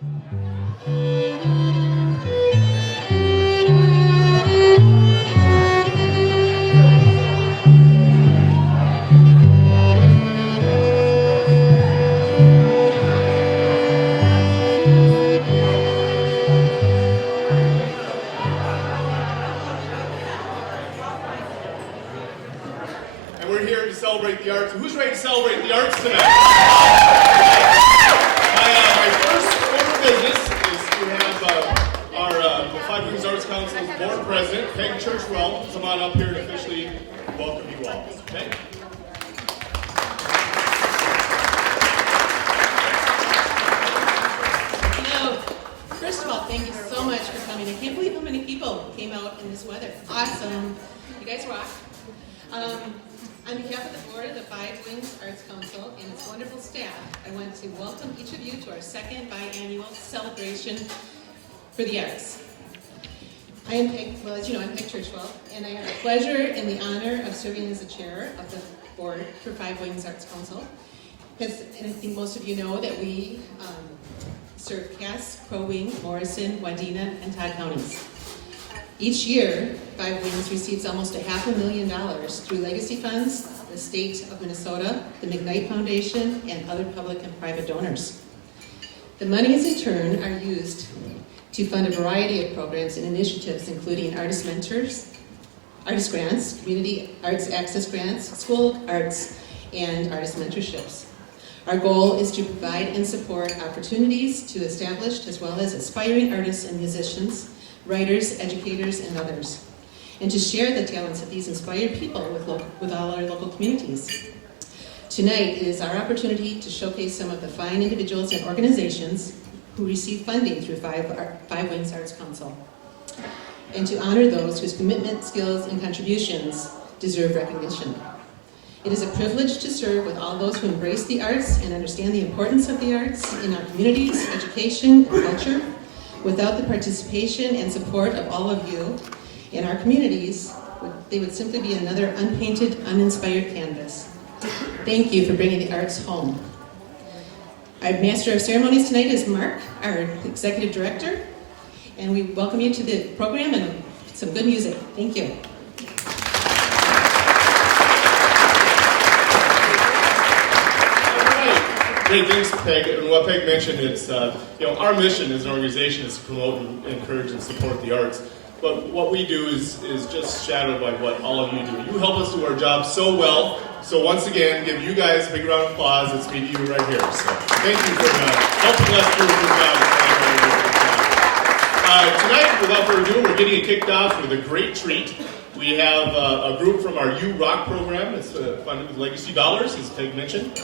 And we're here to celebrate the arts. Who's ready to celebrate the arts tonight? My first order of business is to have the Five Wings Arts Council's board president, Peg Churchwell, come on up here and officially welcome you all. Okay? First of all, thank you so much for coming. I can't believe how many people came out in this weather. Awesome. You guys rock. On behalf of the board of the Five Wings Arts Council and its wonderful staff, I want to welcome each of you to our second biannual celebration for the arts. I am Peg, well, as you know, I'm Peg Churchwell, and I have the pleasure and the honor of serving as the chair of the board for Five Wings Arts Council. And I think most of you know that we serve Cass, Crow Wing, Morrison, Wadena, and Todd counties. Each year, Five Wings receives almost $500,000 through legacy funds, the state of Minnesota, the McKnight Foundation, and other public and private donors. The monies in turn are used to fund a variety of programs and initiatives, including artist mentors, artist grants, community arts access grants, school arts, and artist mentorships. Our goal is to provide and support opportunities to established as well as aspiring artists and musicians, writers, educators, and others, and to share the talents of these inspired people with all our local communities. Tonight is our opportunity to showcase some of the fine individuals and organizations who receive funding through Five Wings Arts Council, and to honor those whose commitment, skills, and contributions deserve recognition. It is a privilege to serve with all those who embrace the arts and understand the importance of the arts in our communities, education, and culture. Without the participation and support of all of you in our communities, they would simply be another unpainted, uninspired canvas. Thank you for bringing the arts home. Our Master of Ceremonies tonight is Mark, our Executive Director, and we welcome you to the program and some good music. Thank you. Great, thanks, Peg. And what Peg mentioned is, our mission as an organization is to promote and encourage and support the arts. But what we do is just shadowed by what all of you do. You help us do our job so well. So once again, give you guys a big round of applause. It's me to you right here. So thank you for helping us do a good job. Tonight, without further ado, we're getting it kicked off with a great treat. We have a group from our You Rock program. It's funded with legacy dollars, as Peg mentioned.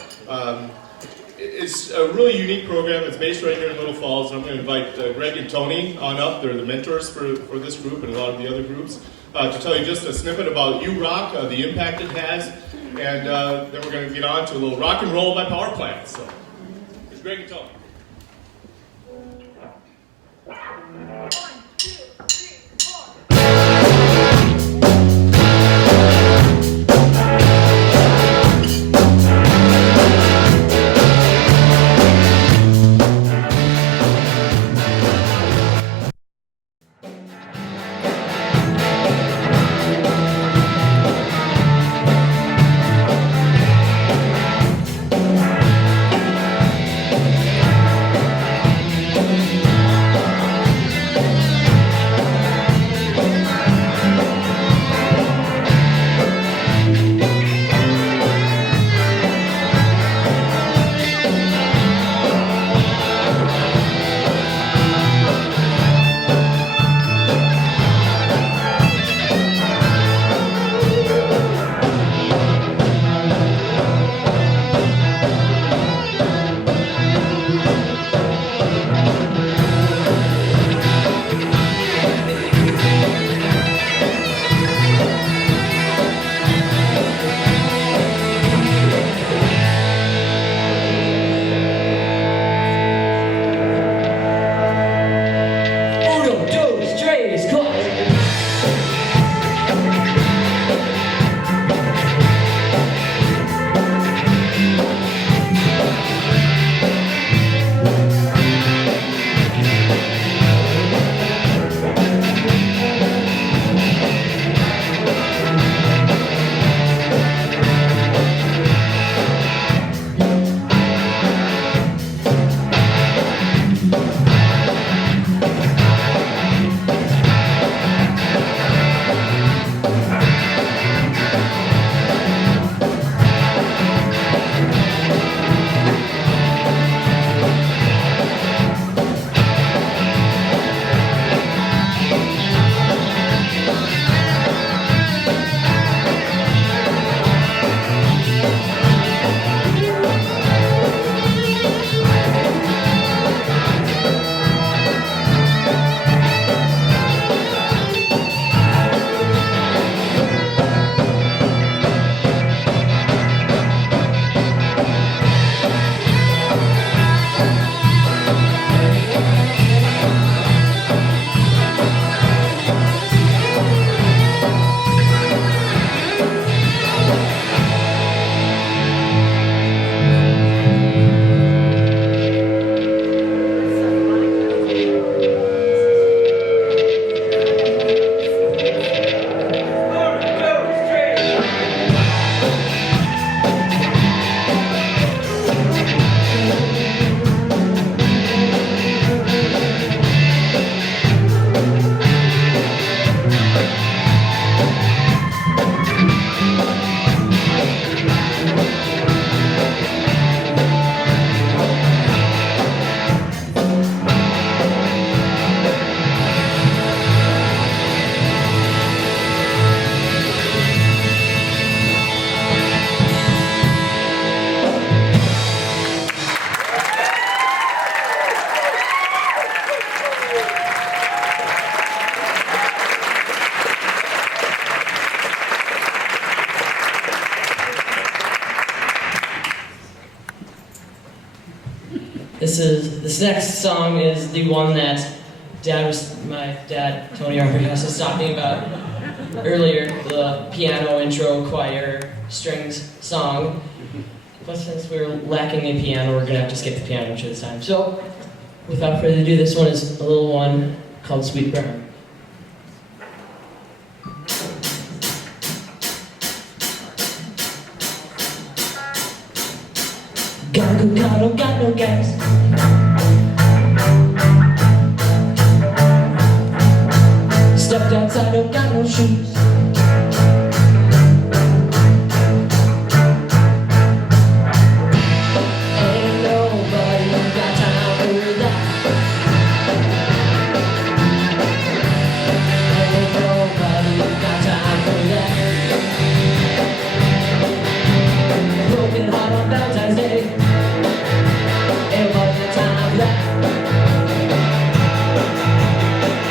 It's a really unique program. It's based right here in Little Falls. And I'm going to invite Greg and Tony on up. They're the mentors for this group and a lot of the other groups to tell you just a snippet about You Rock, the impact it has. And then we're going to get on to a little rock and roll by Power Plant. So, here's Greg and Tony. This next song is the one that my dad, Tony Arbogas, was talking about earlier, the piano intro choir strings song. But since we're lacking a piano, we're going to have to skip the piano intro this time. So, without further ado, this one is a little one called Sweet Brown. Got no car, don't got no gas. Stepped outside, don't got no shoes. Ain't nobody got time for that. Ain't nobody got time for that. Broken heart on Valentine's Day. Ain't wasn't time for that.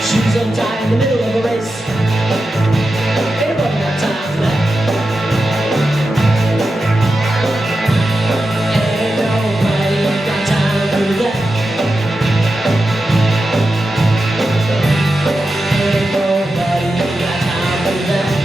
Shoes untied in the middle of a race. Ain't wasn't got time for that. Ain't nobody got time for that. Ain't nobody got time for that.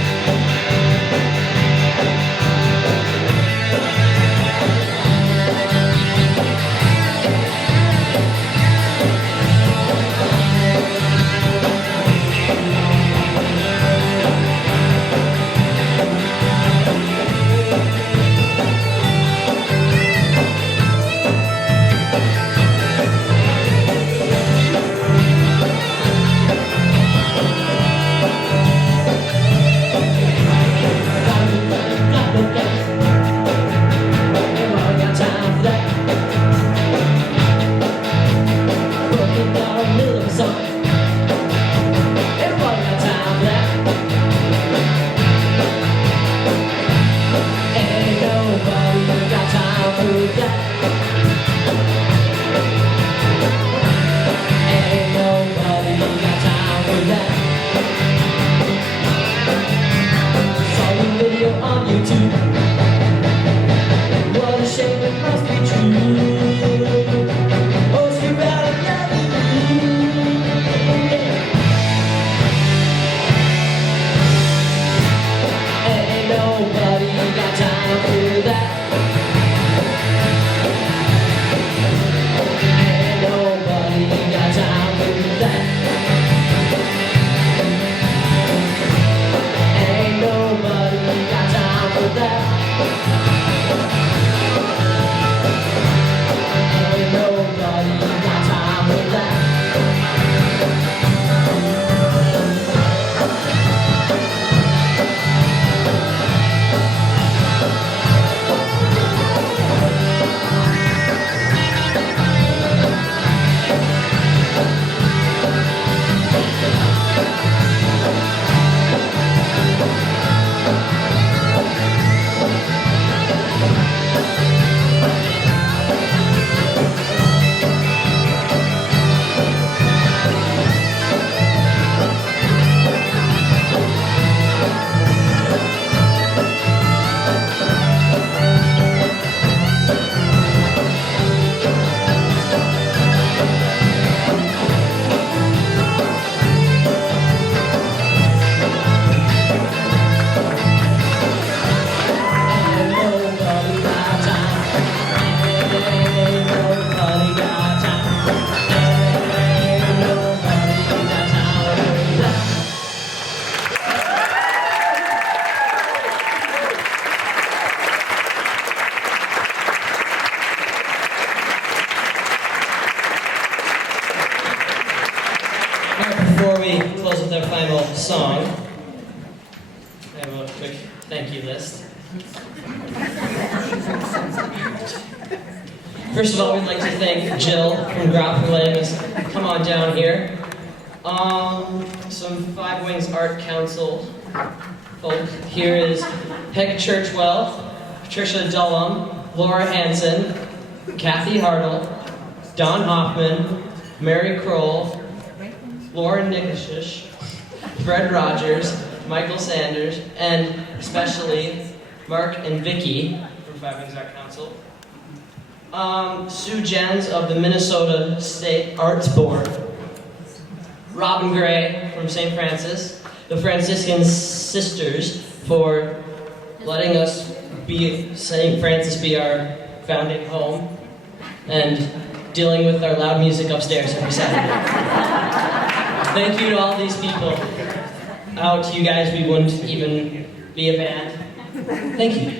Before we close with our final song, I have a quick thank you list. First of all, we'd like to thank Jill from Grop for letting us come on down here. Some Five Wings Art Council folk. Here is Peg Churchwell, Patricia Dullum, Laura Hansen, Kathy Hartle, Don Hoffman, Mary Kroll, Lauren Nikoshish, Fred Rogers, Michael Sanders, and especially Mark and Vicky from Five Wings Art Council. Sue Jens of the Minnesota State Arts Board, Robin Gray from St. Francis, the Franciscan Sisters for letting us be St. Francis be our founding home, and dealing with our loud music upstairs every Saturday. Thank you to all these people. Without you guys, we wouldn't even be a band. Thank you.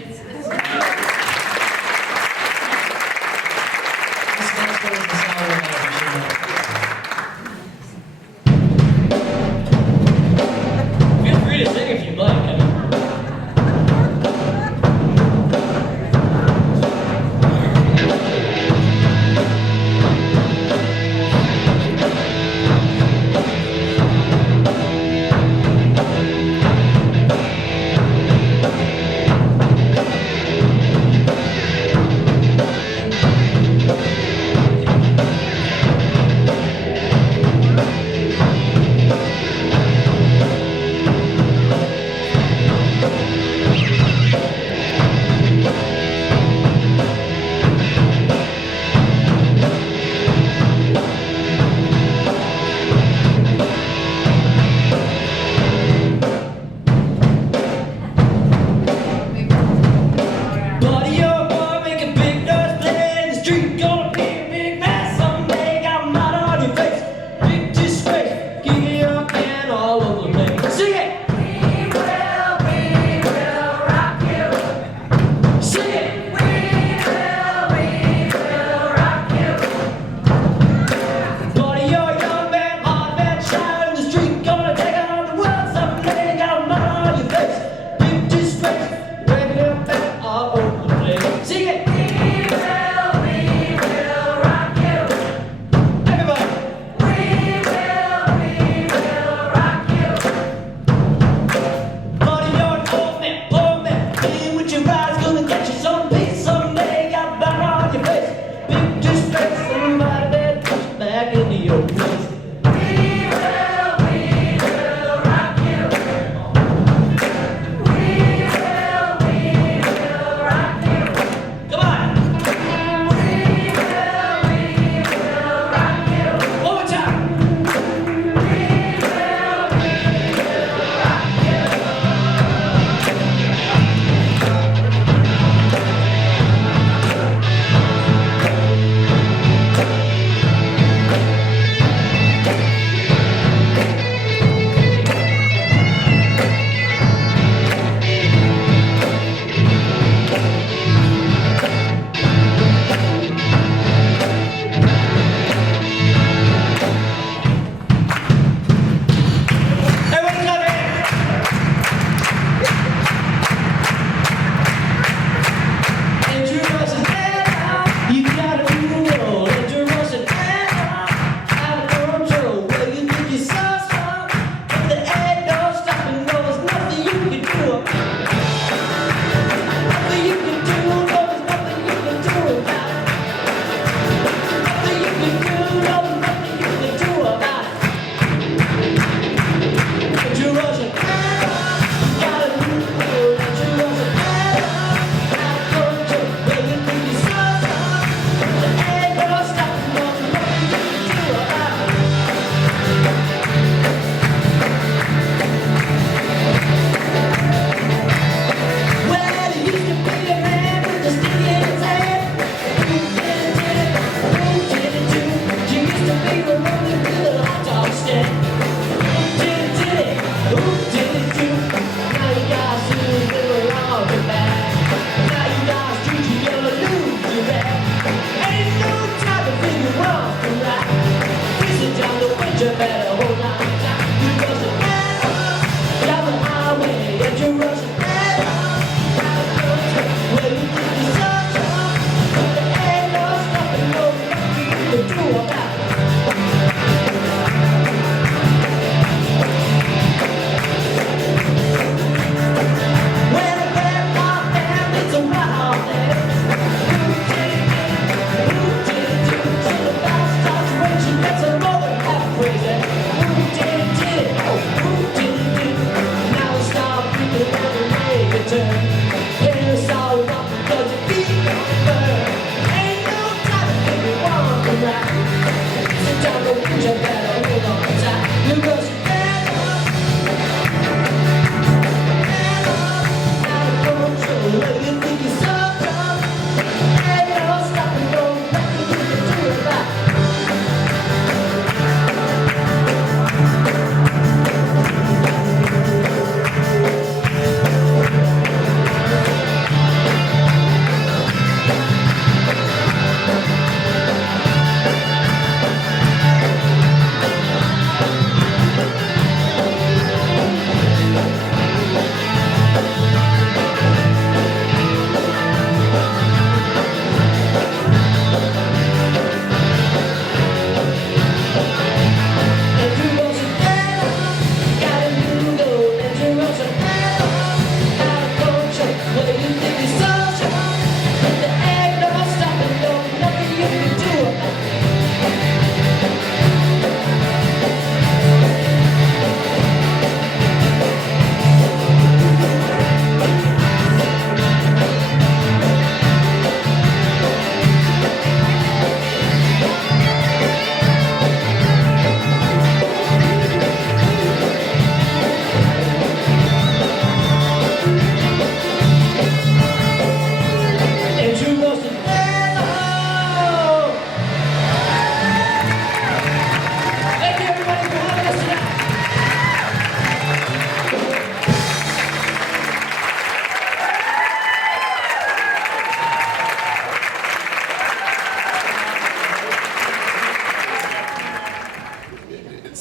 This gospel is the song about Feel free to sing if you'd like. I mean,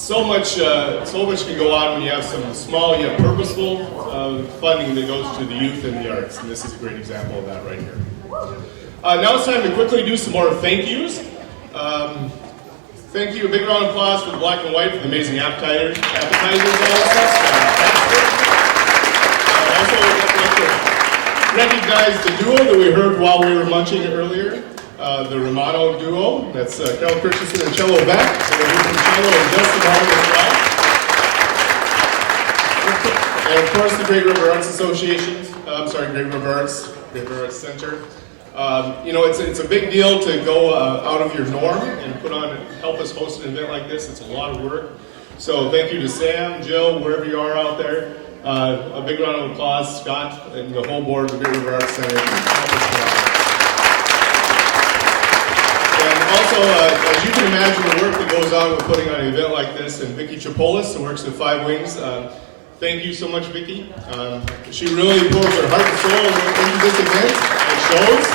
so much can go on when you have some small yet purposeful funding that goes to the youth and the arts, and this is a great example of that right here. Now it's time to quickly do some more thank yous. Thank you, a big round of applause for the Black and White for the amazing appetizers. Also, I'd like to recognize the duo that we heard while we were munching earlier. The Romano duo, that's Carol Christensen and Cello Beck. So we're here from Cello and Justin Hall as well. And of course the Great River Arts Association, Great River Arts Center. You know, it's a big deal to go out of your norm and help us host an event like this. It's a lot of work. So thank you to Sam, Jill, wherever you are out there. A big round of applause, Scott, and the whole board of the Great River Arts Center. And also, as you can imagine, the work that goes on with putting on an event like this, and Vicki Chipolis, who works at Five Wings, thank you so much, Vicki. She really pours her heart and soul into this event. It shows.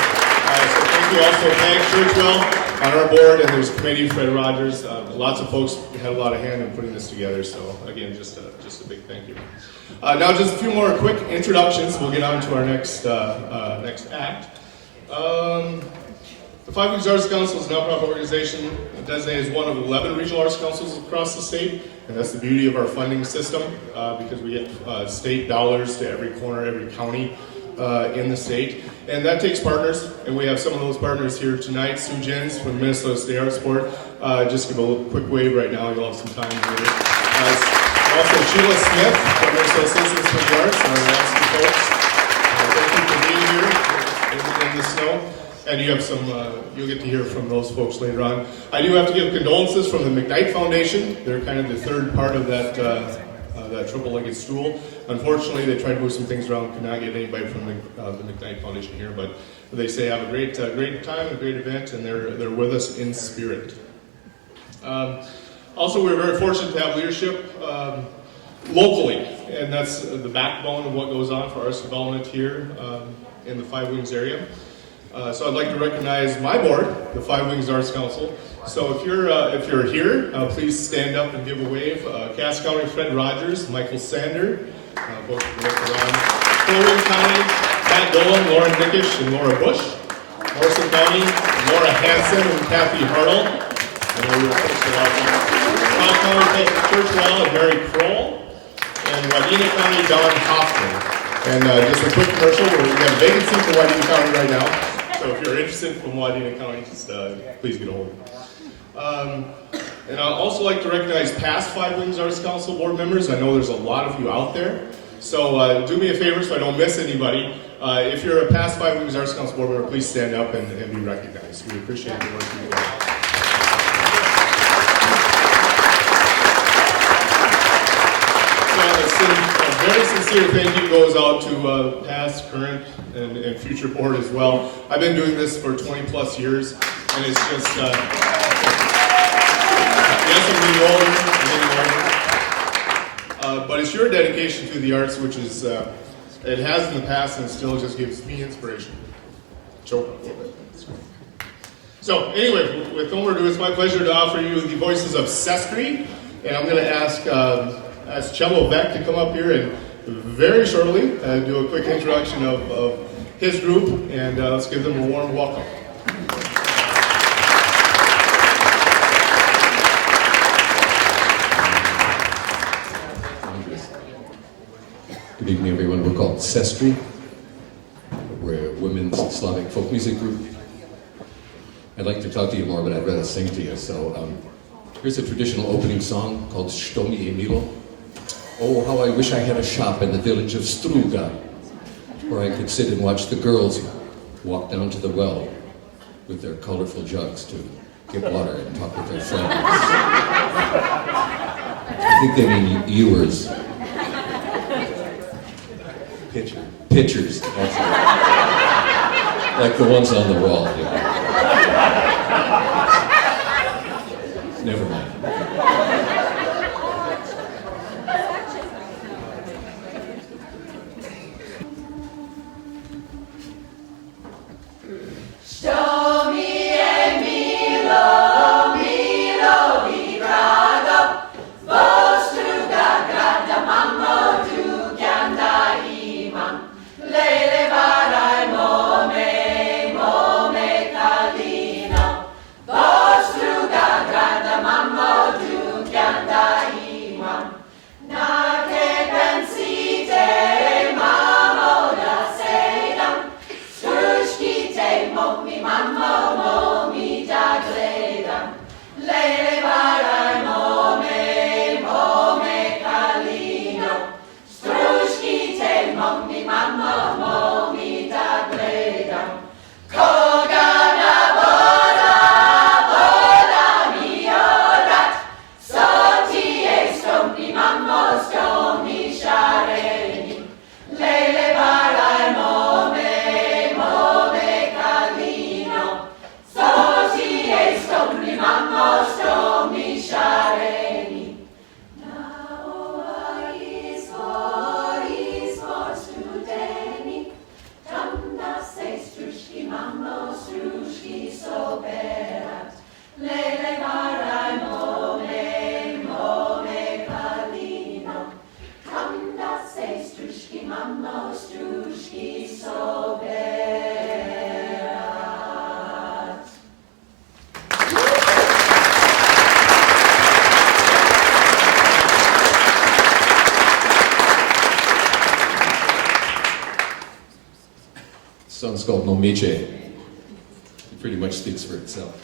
So thank you also, Peg Churchwell on our board, and there's a committee, Fred Rogers. Lots of folks had a lot of hand in putting this together. So again, just a big thank you. Now, just a few more quick introductions. We'll get on to our next act. The Five Wings Arts Council is a nonprofit organization designated as one of 11 regional arts councils across the state, and that's the beauty of our funding system because we get state dollars to every corner, every county in the state, and that takes partners, and we have some of those partners here tonight. Sue Jens from Minnesota State Arts Board. Just give a little quick wave right now. You'll have some time later. Also, Sheila Smith from Minnesota Citizens for the Arts, our last two folks. Thank you for being here in the snow. And you have you'll get to hear from those folks later on. I do have to give condolences from the McKnight Foundation. They're kind of the third part of that triple-legged stool. Unfortunately, they tried to move some things around, could not get anybody from the McKnight Foundation here, but they say have a great time, a great event, and they're with us in spirit. Also, we're very fortunate to have leadership locally, and that's the backbone of what goes on for arts development here in the Five Wings area. So I'd like to recognize my board, the Five Wings Arts Council. So if you're here, please stand up and give a wave. Cass County, Fred Rogers, Michael Sander, both around. Colwyn County, Pat Dolan, Lauren Dickish, and Laura Bush. Morrison County, Laura Hansen and Kathy Hartle. Scott County, Peyton Churchwell and Mary Kroll. And Wadena County, Don Hoffman. And just a quick commercial, we have a vacancy for Wadena County right now. So if you're interested from Wadena County, just please get a hold of me. And I'd also like to recognize past Five Wings Arts Council board members. I know there's a lot of you out there. So do me a favor so I don't miss anybody. If you're a past Five Wings Arts Council board member, please stand up and be recognized. We appreciate the work you do. A very sincere thank you goes out to past, current, and future board as well. I've been doing this for 20 plus years, and it's just, yes, I'm getting older, but it's your dedication to the arts, which is, it has in the past and still just gives me inspiration. Choke up a little bit. So anyway, with no more ado, it's my pleasure to offer you the voices of Sestri, and I'm going to ask Cello Beck to come up here and very shortly do a quick introduction of his group, and let's give them a warm welcome. Good evening, everyone. We're called Sestri. We're a women's Slavic folk music group. I'd like to talk to you more, but I'd rather sing to you. So here's a traditional opening song called Što mi je milo. Oh, how I wish I had a shop in the village of Struga, where I could sit and watch the girls walk down to the well with their colorful jugs to get water and talk with their friends. I think they mean ewers. Pitchers, that's it. Like the ones on the wall. Yeah. Never mind. Što mi je milo, milo mi drago, song's called No Meche. It pretty much speaks for itself.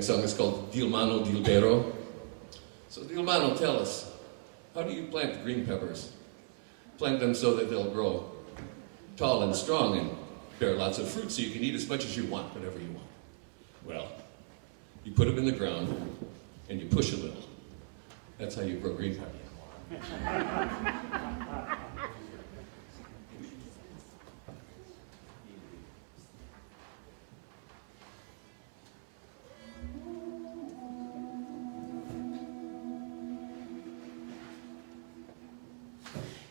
next song is called Dilmano Dilbero. So Dilmano, tell us, how do you plant green peppers? Plant them so that they'll grow tall and strong and bear lots of fruit so you can eat as much as you want, whatever you want. Well, you put them in the ground and you push a little. That's how you grow green peppers.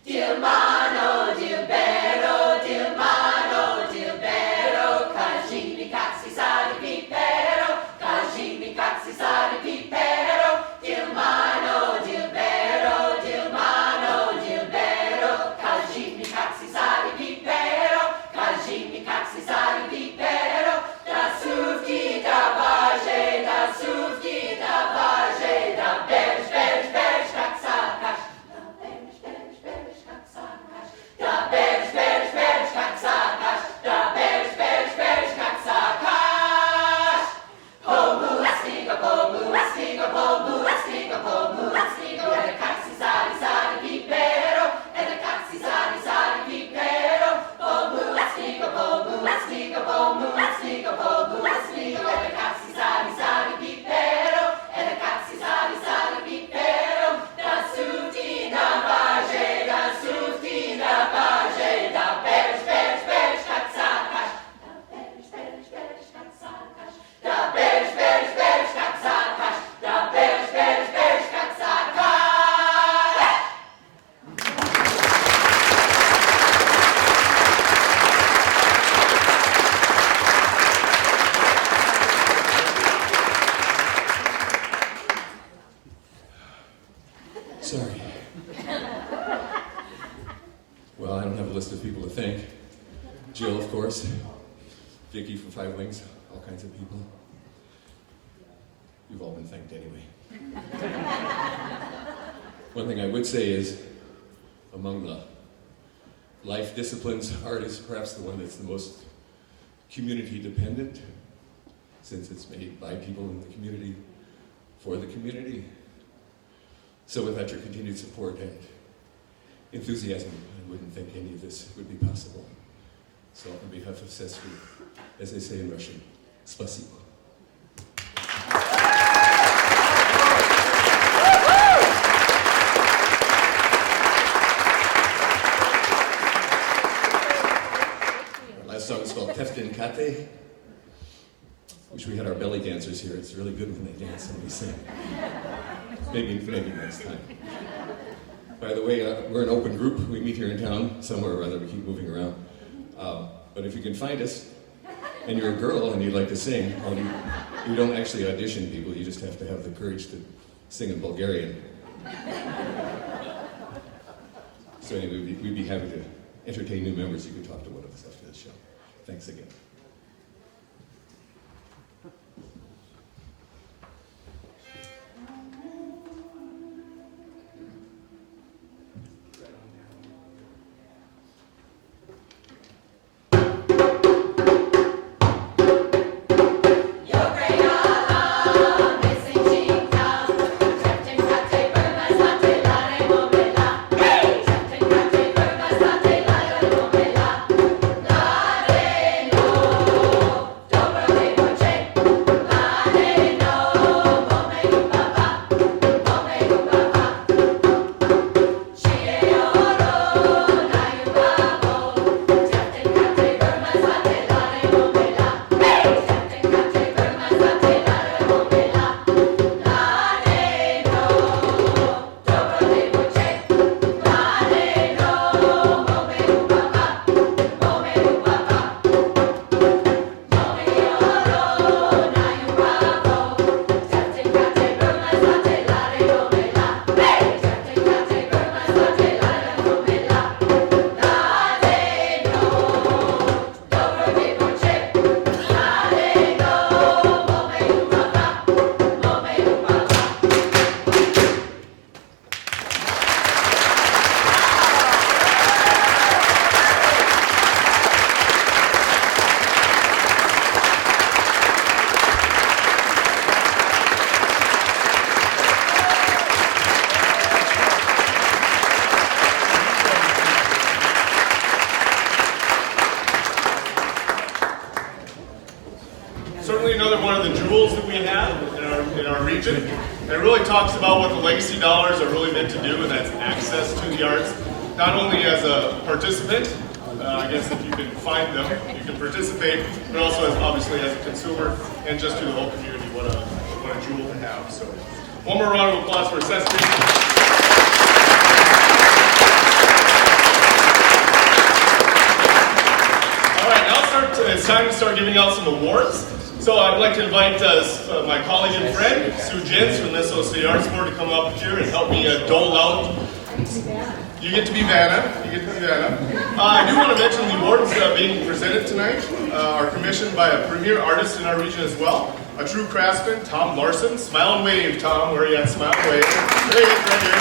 Dilmano, Dilbero, Dilmano, Dilbero, Kajimi Kaxi Sari Pipero, Kajimi Kaxi Sari Pipero, Dilmano, Dilbero, Dilmano, Dilbero. Sorry. Well, I don't have a list of people to thank. Jill, of course. Vicky from Five Wings. All kinds of people. You've all been thanked anyway. One thing I would say is, among the life disciplines, art is perhaps the one that's the most community dependent, since it's made by people in the community, for the community. So without your continued support and enthusiasm, I wouldn't think any of this would be possible. So on behalf of Sestry, as they say in Russian, spasibo. Our last song is called Teftin Kate. Wish we had our belly dancers here. It's really good when they dance and we sing. Maybe next time. By the way, we're an open group. We meet here in town somewhere or other. We keep moving around. But if you can find us, and you're a girl and you'd like to sing, well, you don't actually audition people. You just have to have the courage to sing in Bulgarian. So anyway, we'd be happy to entertain new members. You can talk to one of us after this show. Thanks again. Certainly another one of the jewels that we have in our region. And it really talks about what the legacy dollars are really meant to do, and that's access to the arts, not only as a participant, I guess if you can find them, you can participate, but also as obviously as a consumer, and just to the whole community, what a jewel to have. So one more round of applause for Sestry. It's time to start giving out some awards. So I'd like to invite my colleague and friend, Sue Jens from the SOC Arts Board, to come up here and help me dole out. You get to be Vanna. You get to be Vanna. I do want to mention the awards being presented tonight are commissioned by a premier artist in our region as well, a true craftsman, Tom Larson. Smile and wave, Tom. Where are you at? Smile and wave. There he is, right here.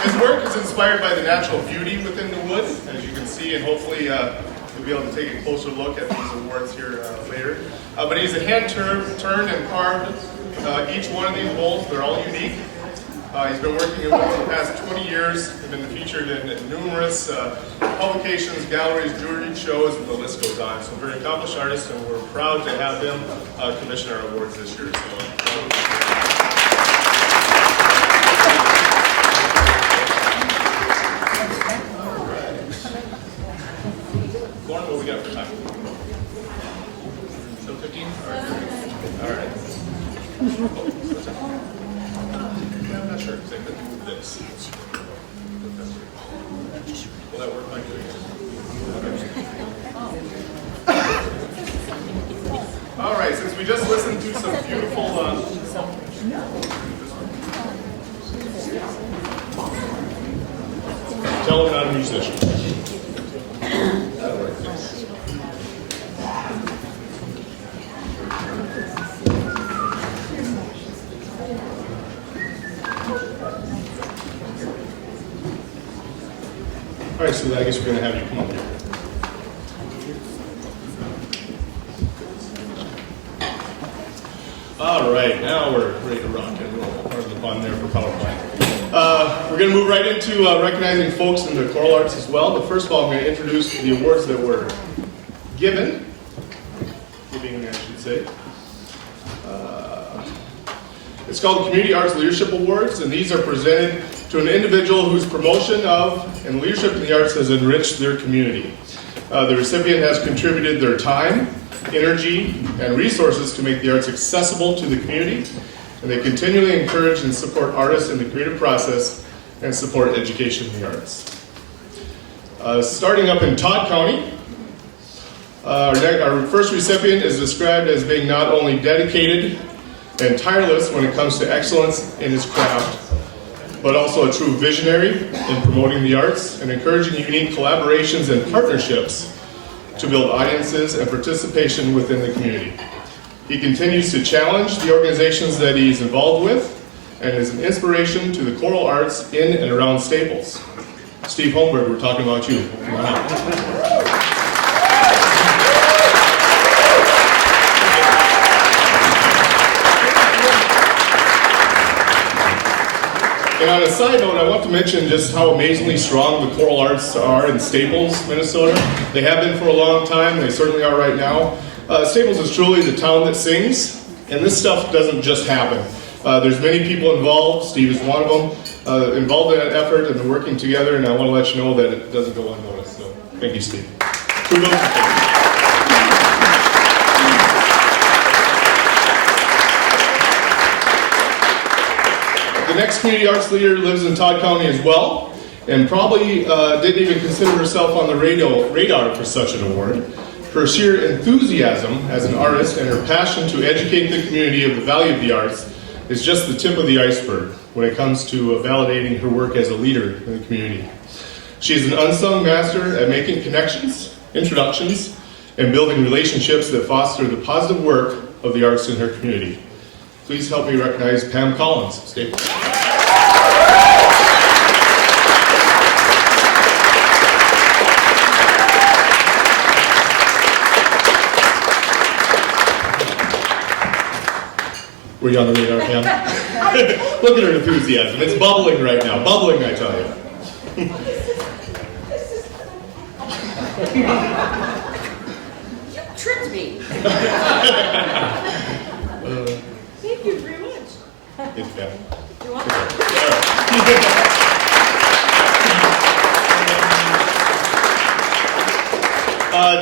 His work is inspired by the natural beauty within the wood, as you can see, and hopefully you'll be able to take a closer look at these awards here later. But he's a hand-turned and carved each one of these bowls. They're all unique. He's been working in wood for the past 20 years and been featured in numerous publications, galleries, jewelry shows, and the list goes on. So a very accomplished artist, and we're proud to have him commission our awards this year. Lauren, what we got for time? 7:15? All right. I'm not sure, because I could move this. Will that work like this? All right, since we just listened to some beautiful tell them I'm not a musician. All right, so I guess we're going to have you come up here. All right, now we're ready to rock and roll. Part of the fun there for PowerPoint. We're going to move right into recognizing folks in the choral arts as well. But first of all, I'm going to introduce the awards that were giving, I should say. It's called the Community Arts Leadership Awards, and these are presented to an individual whose promotion of and leadership in the arts has enriched their community. The recipient has contributed their time, energy, and resources to make the arts accessible to the community, and they continually encourage and support artists in the creative process and support education in the arts. Starting up in Todd County, our first recipient is described as being not only dedicated and tireless when it comes to excellence in his craft, but also a true visionary in promoting the arts and encouraging unique collaborations and partnerships to build audiences and participation within the community. He continues to challenge the organizations that he's involved with and is an inspiration to the choral arts in and around Staples. Steve Holmberg, we're talking about you. Come on up. And on a side note, I want to mention just how amazingly strong the choral arts are in Staples, Minnesota. They have been for a long time, they certainly are right now. Staples is truly the town that sings, and this stuff doesn't just happen. There's many people involved, Steve is one of them, involved in that effort and they're working together, and I want to let you know that it doesn't go unnoticed. So thank you, Steve. Kudos and thank you. The next community arts leader lives in Todd County as well, and probably didn't even consider herself on the radar for such an award. Her sheer enthusiasm as an artist and her passion to educate the community of the value of the arts is just the tip of the iceberg when it comes to validating her work as a leader in the community. She is an unsung master at making connections, introductions, and building relationships that foster the positive work of the arts in her community. Please help me recognize Pam Collins. Staples. Were you on the radar, Pam? Look at her enthusiasm. It's bubbling right now. Bubbling, I tell you. You tricked me. Thank you very much. It's Pam. You're welcome.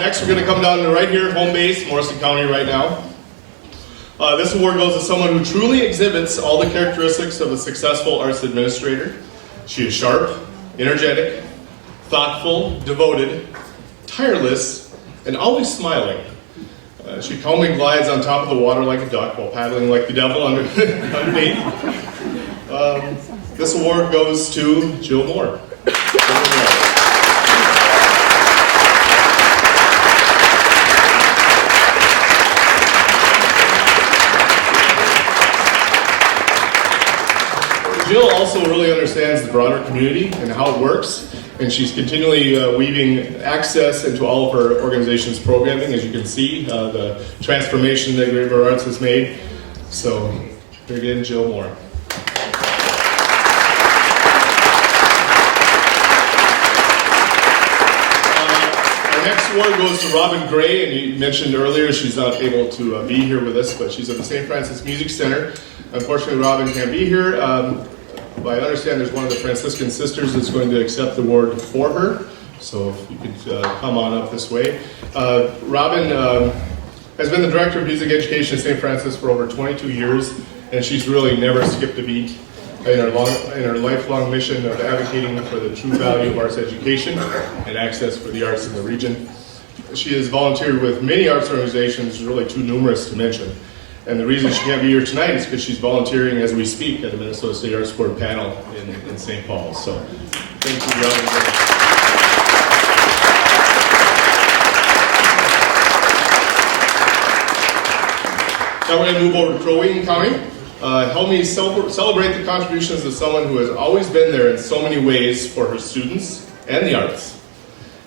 Next, we're going to come down to right here, home base, Morrison County right now. This award goes to someone who truly exhibits all the characteristics of a successful arts administrator. She is sharp, energetic, thoughtful, devoted, tireless, and always smiling. She calmly glides on top of the water like a duck while paddling like the devil underneath. This award goes to Jill Moore. Jill also really understands the broader community and how it works, and she's continually weaving access into all of her organization's programming. As you can see, the transformation that Great River Arts has made. So, here again, Jill Moore. Our next award goes to Robin Gray, and you mentioned earlier she's not able to be here with us, but she's at the St. Francis Music Center. Unfortunately, Robin can't be here. But I understand there's one of the Franciscan sisters that's going to accept the award for her. So if you could come on up this way. Robin has been the Director of Music Education at St. Francis for over 22 years, and she's really never skipped a beat in her lifelong mission of advocating for the true value of arts education and access for the arts in the region. She has volunteered with many arts organizations, really too numerous to mention. And the reason she can't be here tonight is because she's volunteering as we speak at the Minnesota State Arts Board panel in St. Paul. So thank you, Robin. Now we're going to move over to Crow Wing County. Help me celebrate the contributions of someone who has always been there in so many ways for her students and the arts.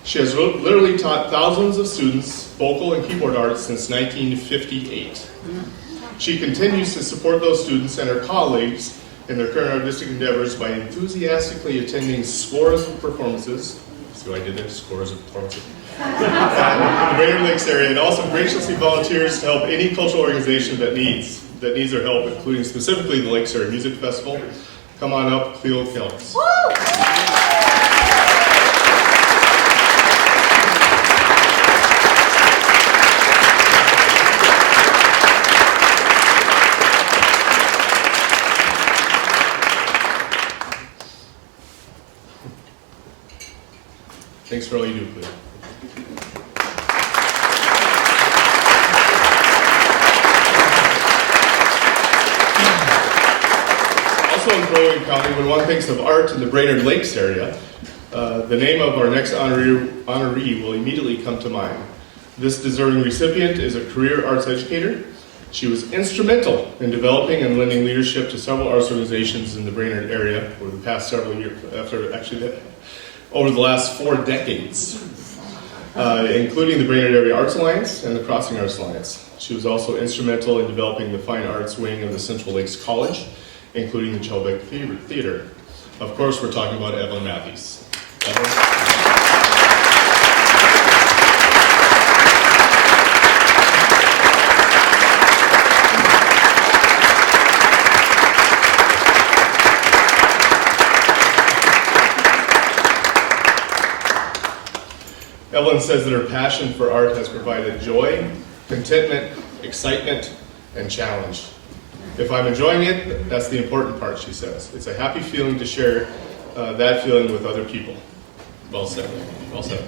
She has literally taught thousands of students vocal and keyboard arts since 1958. She continues to support those students and her colleagues in their current artistic endeavors by enthusiastically attending scores of performances. See what I did there? Scores of performances. In the Brainerd Lakes area, and also graciously volunteers to help any cultural organization that needs their help, including specifically the Lakes Area Music Festival. Come on up, Cleo Kells. Thanks for all you do, Cleo. Also in Crow Wing County, when one thinks of art in the Brainerd Lakes area, the name of our next honoree will immediately come to mind. This deserving recipient is a career arts educator. She was instrumental in developing and lending leadership to several arts organizations in the Brainerd area over the past several years, over the last 4 decades, including the Brainerd Area Arts Alliance and the Crossing Arts Alliance. She was also instrumental in developing the fine arts wing of the Central Lakes College, including the Chelbeck Theater. Of course, we're talking about Evelyn Matthews. Evelyn? Evelyn says that her passion for art has provided joy, contentment, excitement, and challenge. If I'm enjoying it, that's the important part, she says. It's a happy feeling to share that feeling with other people. Well said. Well said.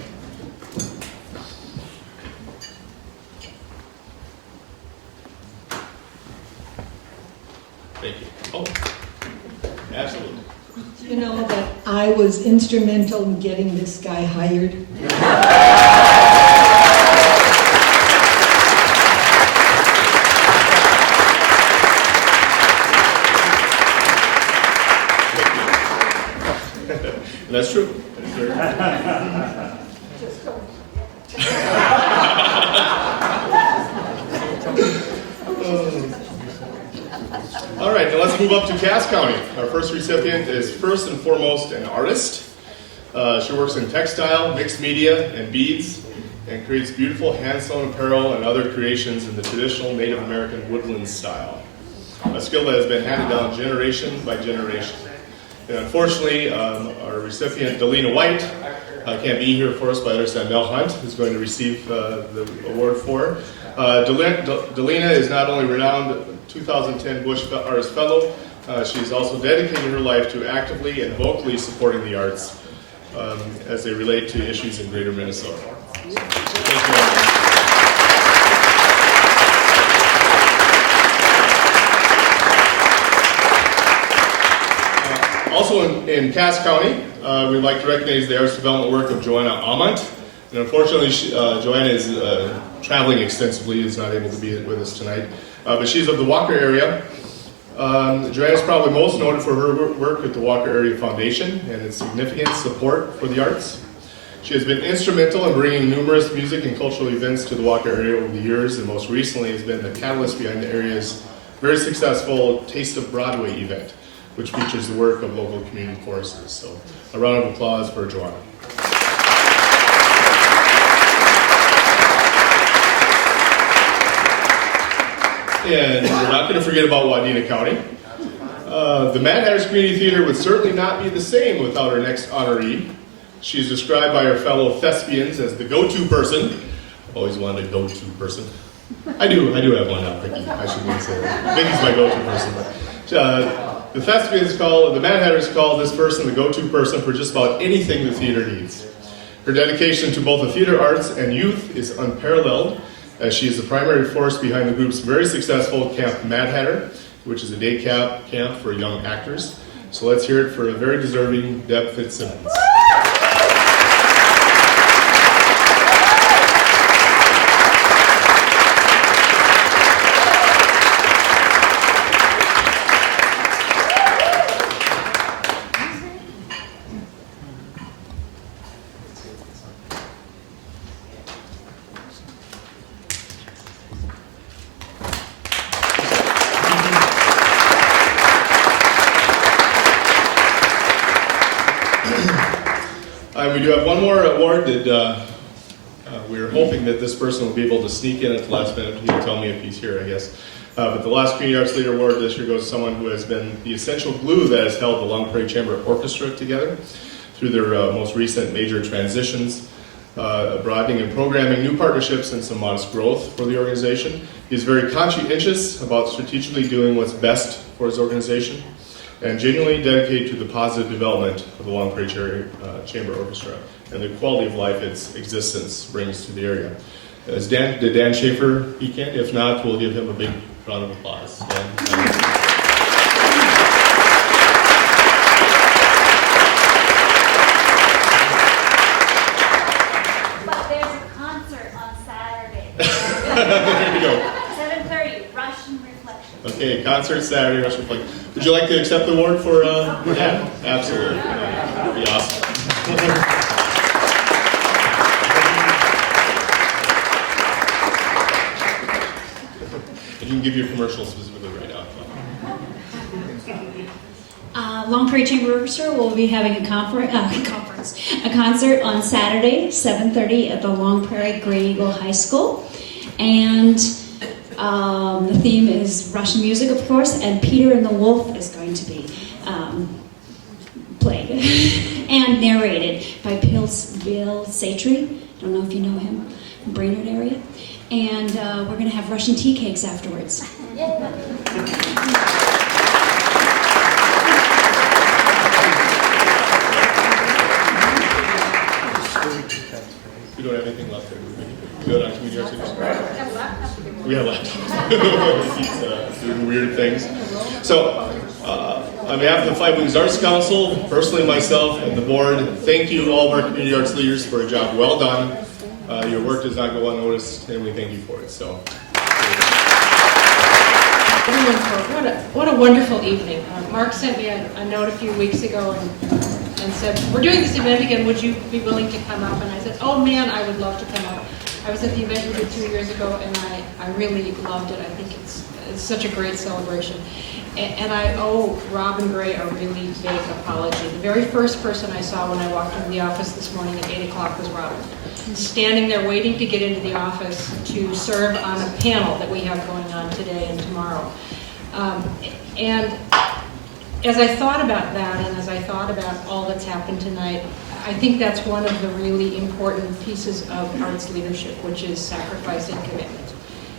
Thank you. Oh, absolutely. You know that I was instrumental in getting this guy hired? That's true. All right, now let's move up to Cass County. Our first recipient is first and foremost an artist. She works in textile, mixed media, and beads, and creates beautiful hand-sewn apparel and other creations in the traditional Native American woodland style, a skill that has been handed down generation by generation. And unfortunately, our recipient, Delina White, can't be here for us, but I understand Mel Hunt is going to receive the award for. Delina is not only renowned 2010 Bush Artist Fellow, she's also dedicated her life to actively and vocally supporting the arts as they relate to issues in Greater Minnesota. Thank you. Also in Cass County, we'd like to recognize the arts development work of Joanna Amont. And unfortunately, Joanna is traveling extensively, is not able to be with us tonight. But she's of the Walker area. Joanna is probably most noted for her work at the Walker Area Foundation and its significant support for the arts. She has been instrumental in bringing numerous music and cultural events to the Walker area over the years, and most recently has been the catalyst behind the area's very successful Taste of Broadway event, which features the work of local community choruses. So a round of applause for Joanna. And we're not going to forget about Wadena County. The Mad Hatters Community Theater would certainly not be the same without our next honoree. She's described by her fellow thespians as the go-to person. Always wanted a go-to person. I do have one now, Vicky. I shouldn't say that. Vicky's my go-to person. But, the Mad Hatters call this person the go-to person for just about anything the theater needs. Her dedication to both the theater arts and youth is unparalleled, as she is the primary force behind the group's very successful Camp Mad Hatter, which is a day camp for young actors. So let's hear it for a very deserving Deb Fitzsimmons. We do have one more award that we're hoping that this person will be able to sneak in at the last minute. He'll tell me if he's here, I guess. But the last Community Arts Leader Award this year goes to someone who has been the essential glue that has held the Long Prairie Chamber Orchestra together through their most recent major transitions, broadening and programming, new partnerships, and some modest growth for the organization. He's very conscientious about strategically doing what's best for his organization, and genuinely dedicated to the positive development of the Long Prairie Chamber Orchestra and the quality of life its existence brings to the area. Did Dan Schaefer peek in? If not, we'll give him a big round of applause. Dan, But there's a concert on Saturday. there you go. 7:30, Russian Reflection. Okay, concert Saturday, Rush Reflection. Would you like to accept the award for Dan? Absolutely. That'd be awesome. You can give your commercial specifically right now. Long Prairie Chamber Orchestra will be having a concert on Saturday, 7:30 at the Long Prairie Great Eagle High School. And the theme is Russian music, of course, and Peter and the Wolf is going to be played and narrated by Bill Satry. Don't know if you know him, Brainerd area. And we're going to have Russian tea cakes afterwards. We don't have anything left. We go down to Community Arts Leaders. We have laptops. He's doing weird things. So, on behalf of the Five Wings Arts Council, personally myself and the board, thank you all of our community arts leaders for a job well done. Your work does not go unnoticed, and we thank you for it. So, everyone, what a wonderful evening. Mark sent me a note a few weeks ago and said, we're doing this event again, would you be willing to come up? And I said, oh man, I would love to come up. I was at the event we did 2 years ago, and I really loved it. I think it's such a great celebration. And I owe Robin Gray a really big apology. The very first person I saw when I walked into the office this morning at 8 o'clock was Robin, standing there waiting to get into the office to serve on a panel that we have going on today and tomorrow. And as I thought about that, and as I thought about all that's happened tonight, I think that's one of the really important pieces of arts leadership, which is sacrifice and commitment.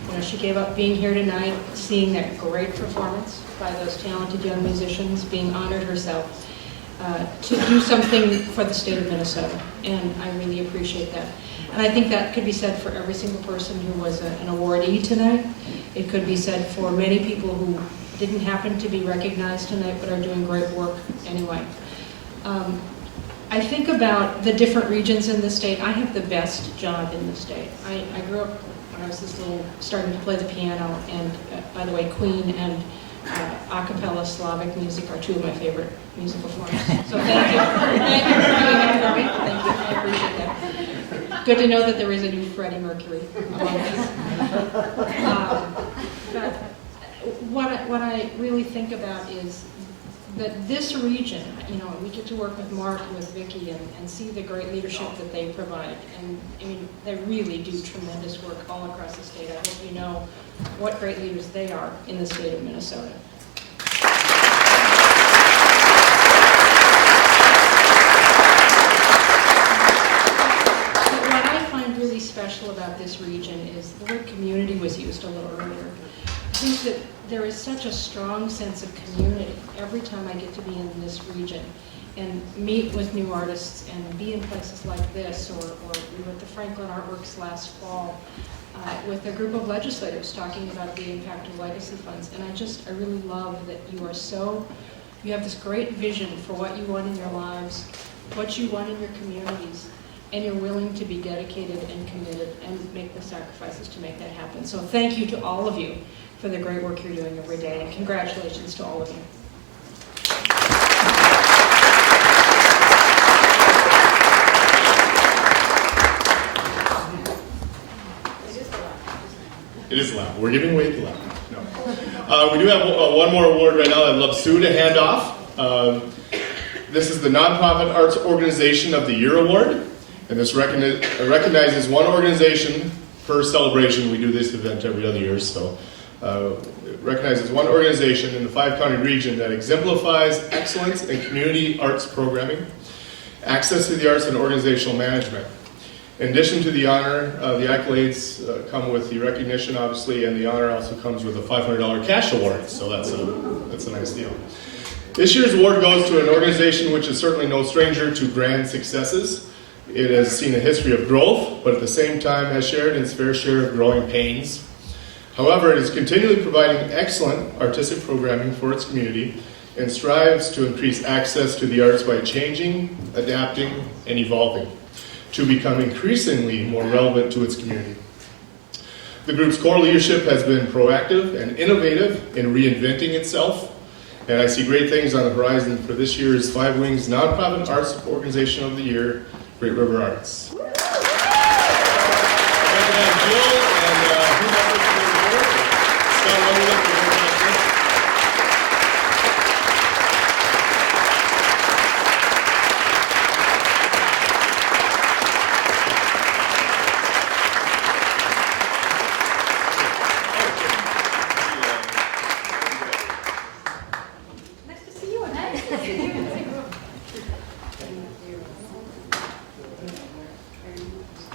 You know, she gave up being here tonight, seeing that great performance by those talented young musicians, being honored herself, to do something for the state of Minnesota, and I really appreciate that. And I think that could be said for every single person who was an awardee tonight. It could be said for many people who didn't happen to be recognized tonight but are doing great work anyway. I think about the different regions in the state. I have the best job in the state. I grew up when I was this little, starting to play the piano, and by the way, Queen and a cappella Slavic music are two of my favorite musical forms. So thank you. Thank you for doing that for me. Thank you. I appreciate that. Good to know that there is a new Freddie Mercury among us. But what I really think about is that this region, you know, we get to work with Mark and with Vicki and see the great leadership that they provide. And I mean, they really do tremendous work all across the state. I hope you know what great leaders they are in the state of Minnesota. But what I find really special about this region is the word community was used a little earlier. I think that there is such a strong sense of community every time I get to be in this region and meet with new artists and be in places like this, or we were at the Franklin Artworks last fall. with a group of legislators talking about the impact of legacy funds. And I really love that you have this great vision for what you want in your lives, what you want in your communities, and you're willing to be dedicated and committed and make the sacrifices to make that happen. So thank you to all of you for the great work you're doing every day, and congratulations to all of you. It is loud. We're giving away the loud. No. We do have one more award right now I'd love Sue to hand off. This is the Nonprofit Arts Organization of the Year Award. And this recognizes one organization per celebration. We do this event every other year, so it recognizes one organization in the 5-county region that exemplifies excellence in community arts programming, access to the arts, and organizational management. In addition to the honor, the accolades come with the recognition, obviously, and the honor also comes with a $500 cash award, so that's a nice deal. This year's award goes to an organization which is certainly no stranger to grand successes. It has seen a history of growth, but at the same time has shared its fair share of growing pains. However, it is continually providing excellent artistic programming for its community and strives to increase access to the arts by changing, adapting, and evolving to become increasingly more relevant to its community. The group's core leadership has been proactive and innovative in reinventing itself, and I see great things on the horizon for this year's Five Wings Nonprofit Arts Organization of the Year, Great River Arts.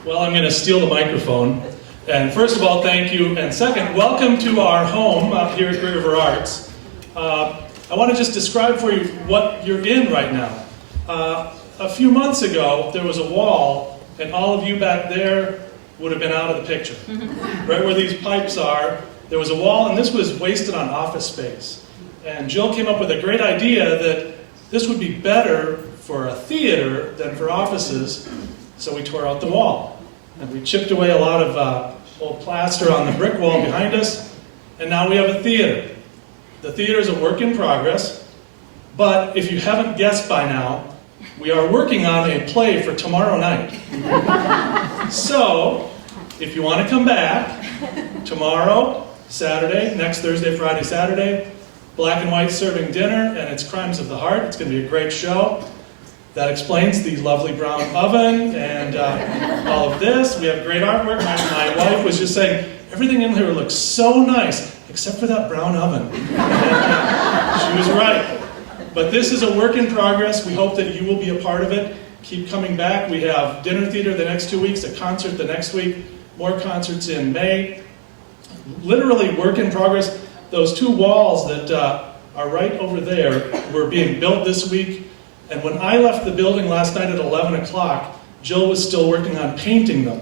Well, I'm going to steal the microphone. And first of all, thank you. And second, welcome to our home up here at Great River Arts. I want to just describe for you what you're in right now. A few months ago, there was a wall, and all of you back there would have been out of the picture. Right where these pipes are, there was a wall, and this was wasted on office space. And Jill came up with a great idea that this would be better for a theater than for offices, so we tore out the wall. And we chipped away a lot of old plaster on the brick wall behind us, and now we have a theater. The theater is a work in progress, but if you haven't guessed by now, we are working on a play for tomorrow night. So, if you want to come back, tomorrow, Saturday, next Thursday, Friday, Saturday, Black and White serving dinner, and it's Crimes of the Heart. It's going to be a great show. That explains the lovely brown oven and all of this. We have great artwork. My wife was just saying, everything in here looks so nice, except for that brown oven. And, she was right. But this is a work in progress. We hope that you will be a part of it. Keep coming back. We have dinner theater the next 2 weeks, a concert the next week, more concerts in May. Literally work in progress. Those two walls that are right over there were being built this week. And when I left the building last night at 11 o'clock, Jill was still working on painting them.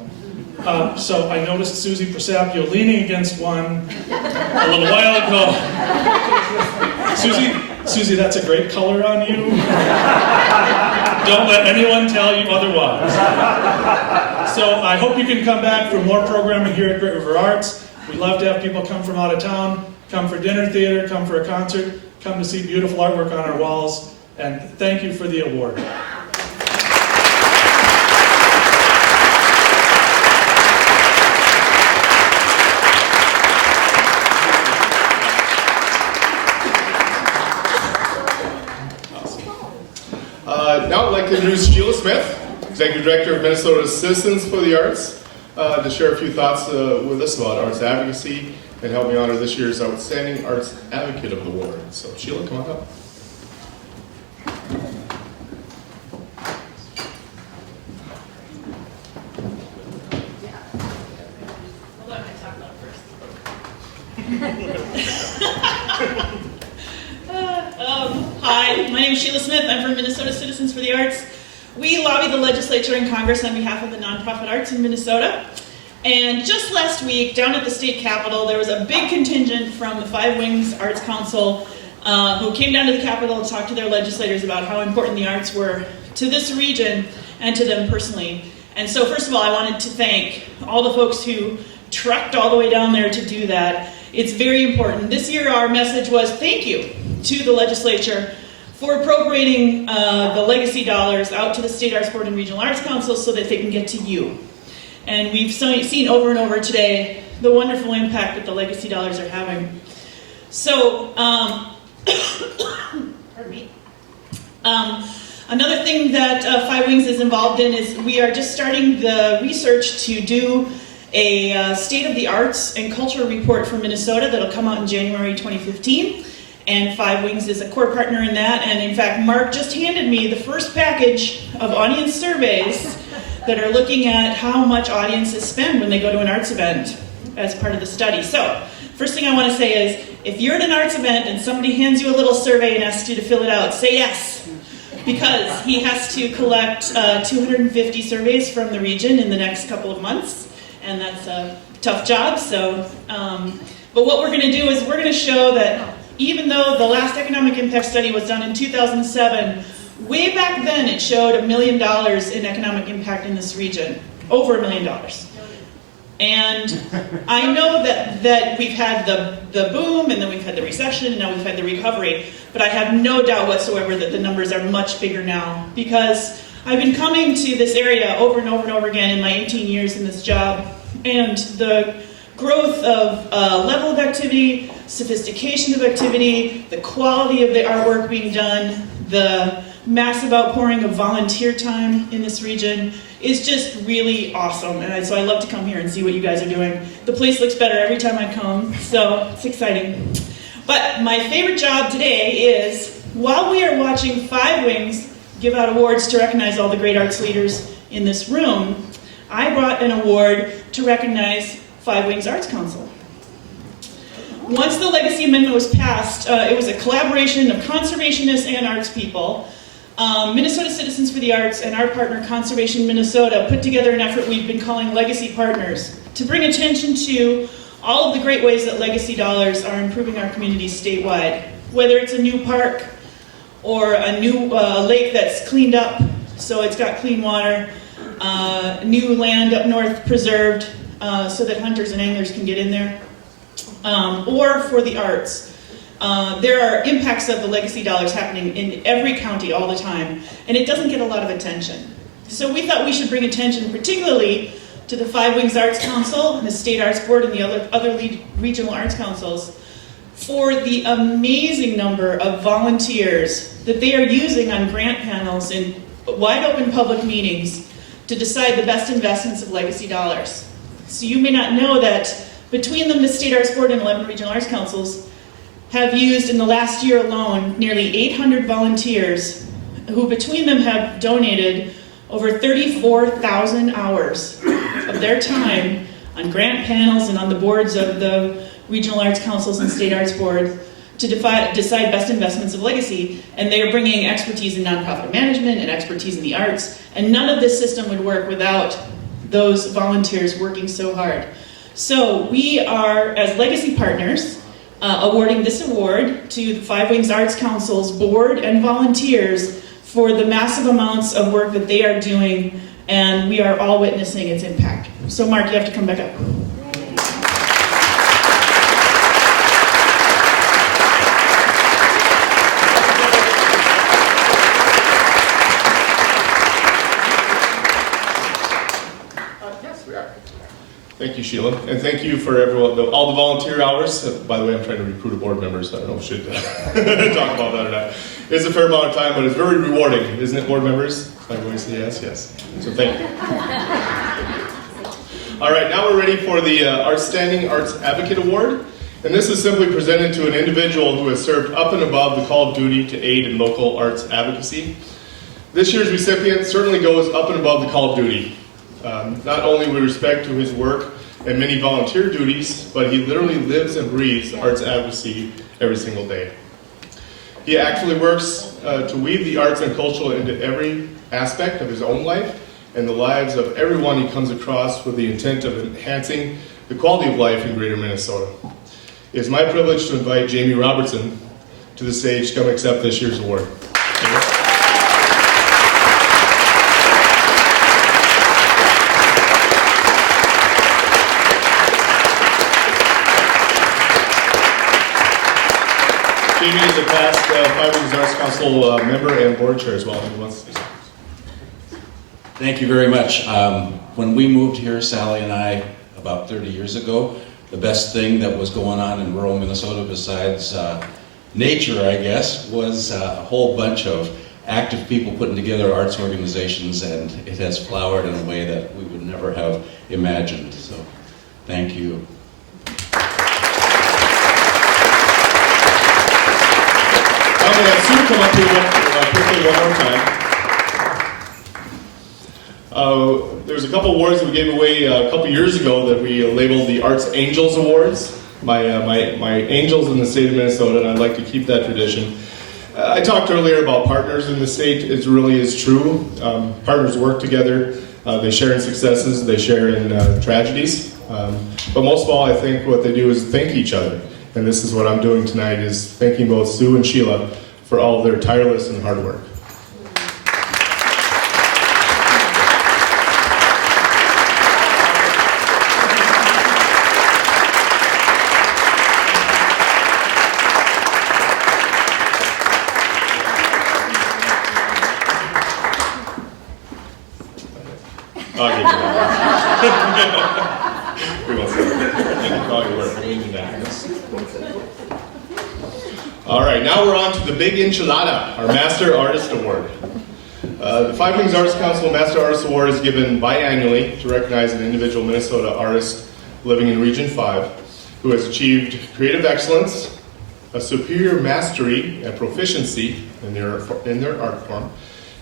So I noticed Susie Presapio leaning against one a little while ago. Susie, that's a great color on you. Don't let anyone tell you otherwise. So I hope you can come back for more programming here at Great River Arts. We love to have people come from out of town, come for dinner theater, come for a concert, come to see beautiful artwork on our walls. And thank you for the award. Now I'd like to introduce Sheila Smith, Executive Director of Minnesota Citizens for the Arts, to share a few thoughts with us about arts advocacy and help me honor this year's Outstanding Arts Advocate of the Award. So Sheila, come on up. Hi, my name is Sheila Smith. I'm from Minnesota Citizens for the Arts. We lobby the legislature and Congress on behalf of the nonprofit arts in Minnesota. And just last week, down at the state capitol, there was a big contingent from the Five Wings Arts Council who came down to the capitol to talk to their legislators about how important the arts were to this region and to them personally. And so first of all, I wanted to thank all the folks who trekked all the way down there to do that. It's very important. This year our message was thank you to the legislature for appropriating the legacy dollars out to the State Arts Board and Regional Arts Council so that they can get to you. And we've seen over and over today the wonderful impact that the legacy dollars are having. So, pardon me. Another thing that Five Wings is involved in is we are just starting the research to do a State of the Arts and Culture report for Minnesota that'll come out in January 2015. And Five Wings is a core partner in that. And in fact, Mark just handed me the first package of audience surveys that are looking at how much audiences spend when they go to an arts event as part of the study. So, first thing I want to say is, if you're at an arts event and somebody hands you a little survey and asks you to fill it out, say yes. Because he has to collect 250 surveys from the region in the next couple of months. And that's a tough job. So, but what we're going to do is we're going to show that even though the last economic impact study was done in 2007, way back then it showed $1 million in economic impact in this region. Over $1 million. And I know that we've had the boom, and then we've had the recession, and now we've had the recovery. But I have no doubt whatsoever that the numbers are much bigger now. Because I've been coming to this area over and over and over again in my 18 years in this job. And the growth of level of activity, sophistication of activity, the quality of the artwork being done, the massive outpouring of volunteer time in this region is just really awesome. And so I love to come here and see what you guys are doing. The place looks better every time I come, so it's exciting. But my favorite job today is, while we are watching Five Wings give out awards to recognize all the great arts leaders in this room, I brought an award to recognize Five Wings Arts Council. Once the Legacy Amendment was passed, it was a collaboration of conservationists and arts people. Minnesota Citizens for the Arts and our partner Conservation Minnesota put together an effort we've been calling Legacy Partners to bring attention to all of the great ways that legacy dollars are improving our communities statewide. Whether it's a new park or a new lake that's cleaned up so it's got clean water, new land up north preserved so that hunters and anglers can get in there, or for the arts. There are impacts of the legacy dollars happening in every county all the time, and it doesn't get a lot of attention. So we thought we should bring attention particularly to the Five Wings Arts Council and the State Arts Board and the other regional arts councils for the amazing number of volunteers that they are using on grant panels in wide open public meetings to decide the best investments of legacy dollars. So you may not know that between them, the State Arts Board and 11 regional arts councils have used in the last year alone nearly 800 volunteers who between them have donated over 34,000 hours of their time on grant panels and on the boards of the regional arts councils and state arts board to decide best investments of legacy. And they are bringing expertise in nonprofit management and expertise in the arts. And none of this system would work without those volunteers working so hard. So we are, as legacy partners, awarding this award to the Five Wings Arts Council's board and volunteers for the massive amounts of work that they are doing, and we are all witnessing its impact. So Mark, you have to come back up. Yes, we are. Thank you, Sheila, and thank you for everyone, all the volunteer hours. By the way, I'm trying to recruit a board member, so I don't know if we should talk about that or not. It's a fair amount of time, but it's very rewarding, isn't it, board members? Everybody say yes, yes. So thank you. All right, now we're ready for the Outstanding Arts Advocate Award, and this is simply presented to an individual who has served up and above the call of duty to aid in local arts advocacy. This year's recipient certainly goes up and above the call of duty. Not only with respect to his work and many volunteer duties, but he literally lives and breathes arts advocacy every single day. He actually works to weave the arts and culture into every aspect of his own life, and the lives of everyone he comes across with the intent of enhancing the quality of life in Greater Minnesota. It is my privilege to invite Jamie Robertson to the stage to come accept this year's award. Jamie is a past Five Wings Arts Council member and board chair as well. He wants to say something. Thank you very much. When we moved here, Sally and I, about 30 years ago, the best thing that was going on in rural Minnesota besides nature, I guess, was a whole bunch of active people putting together arts organizations, and it has flowered in a way that we would never have imagined. So, thank you. I'm going to have Sue come up here quickly one more time. There's a couple awards that we gave away a couple years ago that we labeled the Arts Angels Awards. My angels in the state of Minnesota, and I'd like to keep that tradition. I talked earlier about partners in the state. It really is true. Partners work together. They share in successes. They share in tragedies. But most of all, I think what they do is thank each other. And this is what I'm doing tonight, is thanking both Sue and Sheila for all of their tireless and hard work. All right, now we're on to the big enchilada, our Master Artist Award. The Five Wings Arts Council Master Artist Award is given biannually to recognize an individual Minnesota artist living in Region 5 who has achieved creative excellence, a superior mastery and proficiency in their art form,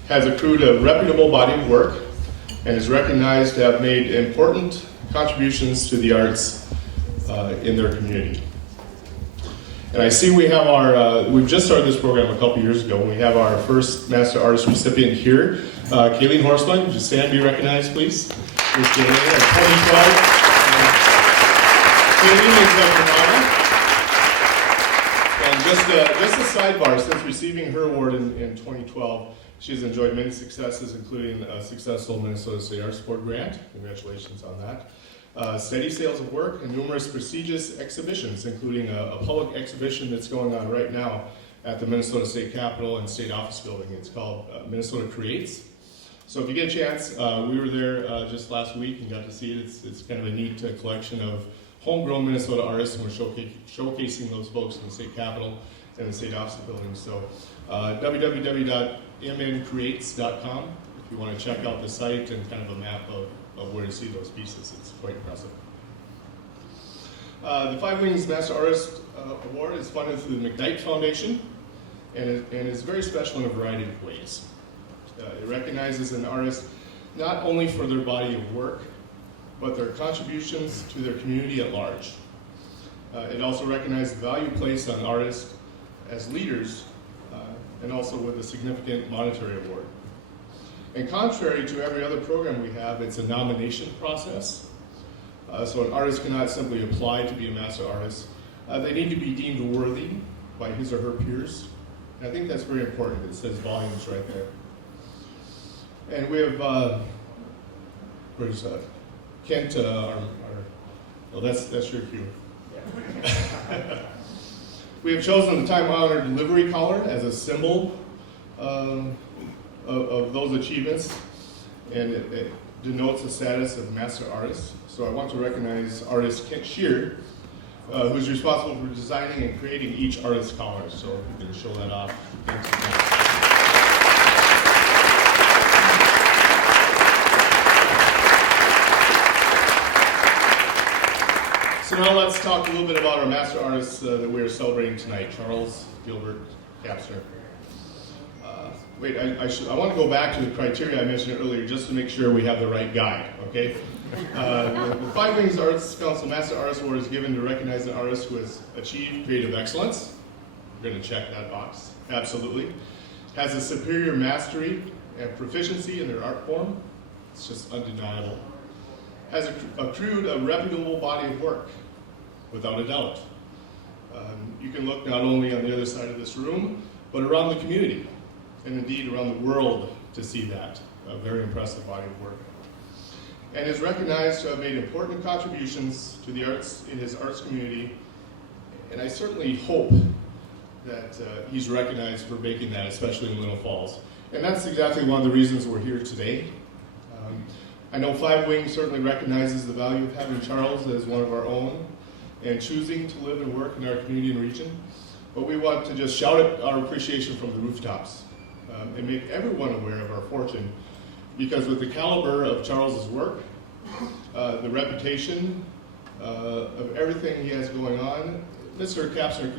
has accrued a reputable body of work, and is recognized to have made important contributions to the arts in their community. And I see we have we've just started this program a couple years ago, and we have our first Master Artist recipient here, Kayleen Horstman. Would you stand and be recognized, please? Here's Kayleen at 2012. Kayleen is a Vermont. And just a sidebar, since receiving her award in 2012, she's enjoyed many successes, including a successful Minnesota State Arts Board grant. Congratulations on that. Steady sales of work and numerous prestigious exhibitions, including a public exhibition that's going on right now at the Minnesota State Capitol and State Office Building. It's called Minnesota Creates. So if you get a chance, we were there just last week and got to see it. It's kind of a neat collection of homegrown Minnesota artists, and we're showcasing those folks in the State Capitol and the State Office Building. So www.mncreates.com if you want to check out the site and kind of a map of where to see those pieces. It's quite impressive. The Five Wings Master Artist Award is funded through the McKnight Foundation, and is very special in a variety of ways. It recognizes an artist not only for their body of work, but their contributions to their community at large. It also recognizes the value placed on artists as leaders, and also with a significant monetary award. And contrary to every other program we have, it's a nomination process. So an artist cannot simply apply to be a master artist. They need to be deemed worthy by his or her peers. And I think that's very important. It says volumes right there. And we have, where's Kent, that's your cue. We have chosen the time-honored delivery collar as a symbol of those achievements, and it denotes the status of master artist. So I want to recognize artist Kent Shear, who's responsible for designing and creating each artist's collar. So if you can show that off. So now let's talk a little bit about our master artists that we are celebrating tonight, Charles Gilbert Kapsner. I want to go back to the criteria I mentioned earlier just to make sure we have the right guy, okay? The Five Wings Arts Council Master Artist Award is given to recognize an artist who has achieved creative excellence. We're going to check that box, absolutely. Has a superior mastery and proficiency in their art form, It's just undeniable. Has accrued a reputable body of work, without a doubt. You can look not only on the other side of this room, but around the community, and indeed around the world to see that. A very impressive body of work. And is recognized to have made important contributions to the arts in his arts community, and I certainly hope that he's recognized for making that, especially in Little Falls. And that's exactly one of the reasons we're here today. I know Five Wings certainly recognizes the value of having Charles as one of our own and choosing to live and work in our community and region. But we want to just shout out our appreciation from the rooftops and make everyone aware of our fortune, because with the caliber of Charles's work, the reputation of everything he has going on, Mr. Kapsner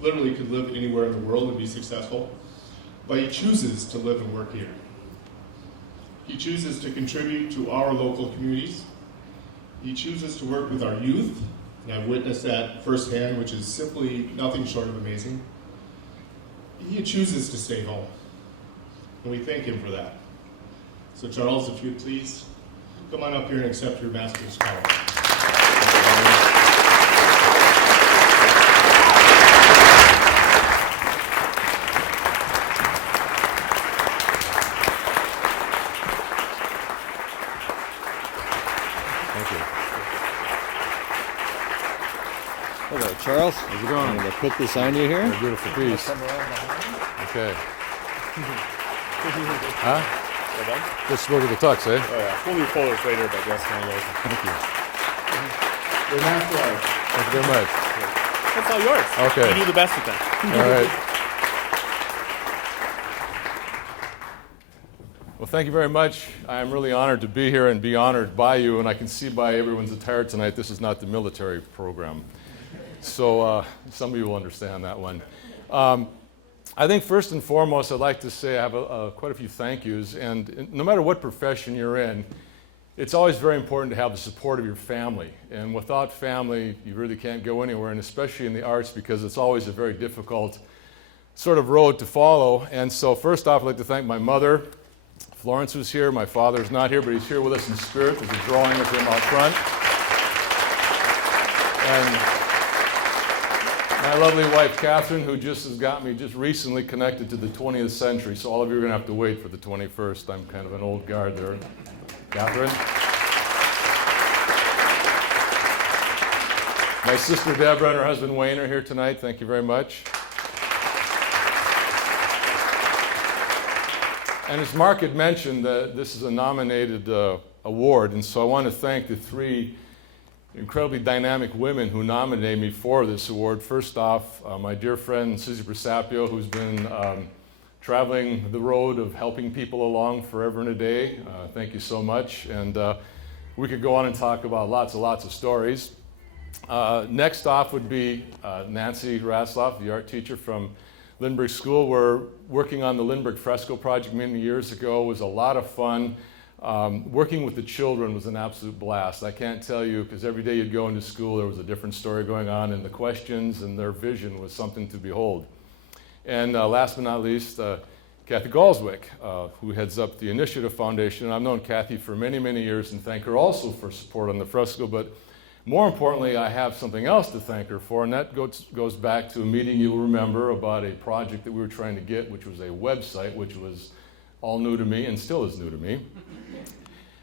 literally could live anywhere in the world and be successful, but he chooses to live and work here. He chooses to contribute to our local communities. He chooses to work with our youth, and I've witnessed that firsthand, which is simply nothing short of amazing. He chooses to stay home, and we thank him for that. So Charles, if you'd please come on up here and accept your master's collar. Hello, Charles. How's it going? I'm going to put this on you here. A beautiful piece. Okay. Huh? Just look at the tux, eh? Oh yeah, we'll need folders later, but yes, one of those. Thank you. Your master. Thank you very much. That's all yours. Okay. You do the best with that. All right. Well, thank you very much. I am really honored to be here and be honored by you, and I can see by everyone's attire tonight this is not the military program. So some of you will understand that one. I think first and foremost, I'd like to say I have quite a few thank yous, and no matter what profession you're in, it's always very important to have the support of your family. And without family, you really can't go anywhere, and especially in the arts, because it's always a very difficult sort of road to follow. And so first off, I'd like to thank my mother. Florence was here. My father's not here, but he's here with us in spirit. There's a drawing of him out front. And my lovely wife, Catherine, who just has got me just recently connected to the 20th century, so all of you are going to have to wait for the 21st. I'm kind of an old guard there. Catherine. My sister Deborah and her husband Wayne are here tonight. Thank you very much. And as Mark had mentioned, this is a nominated award, and so I want to thank the three incredibly dynamic women who nominated me for this award. First off, my dear friend Susie Presapio, who's been traveling the road of helping people along forever and a day. Thank you so much. And we could go on and talk about lots of stories. Next off would be Nancy Rasloff, the art teacher from Lindbergh School. We're working on the Lindbergh Fresco project many years ago. It was a lot of fun. Working with the children was an absolute blast. I can't tell you, because every day you'd go into school, there was a different story going on, and the questions and their vision was something to behold. And last but not least, Kathy Galswick, who heads up the Initiative Foundation. I've known Kathy for many, many years and thank her also for support on the fresco, but more importantly, I have something else to thank her for, and that goes back to a meeting you'll remember about a project that we were trying to get, which was a website, which was all new to me and still is new to me.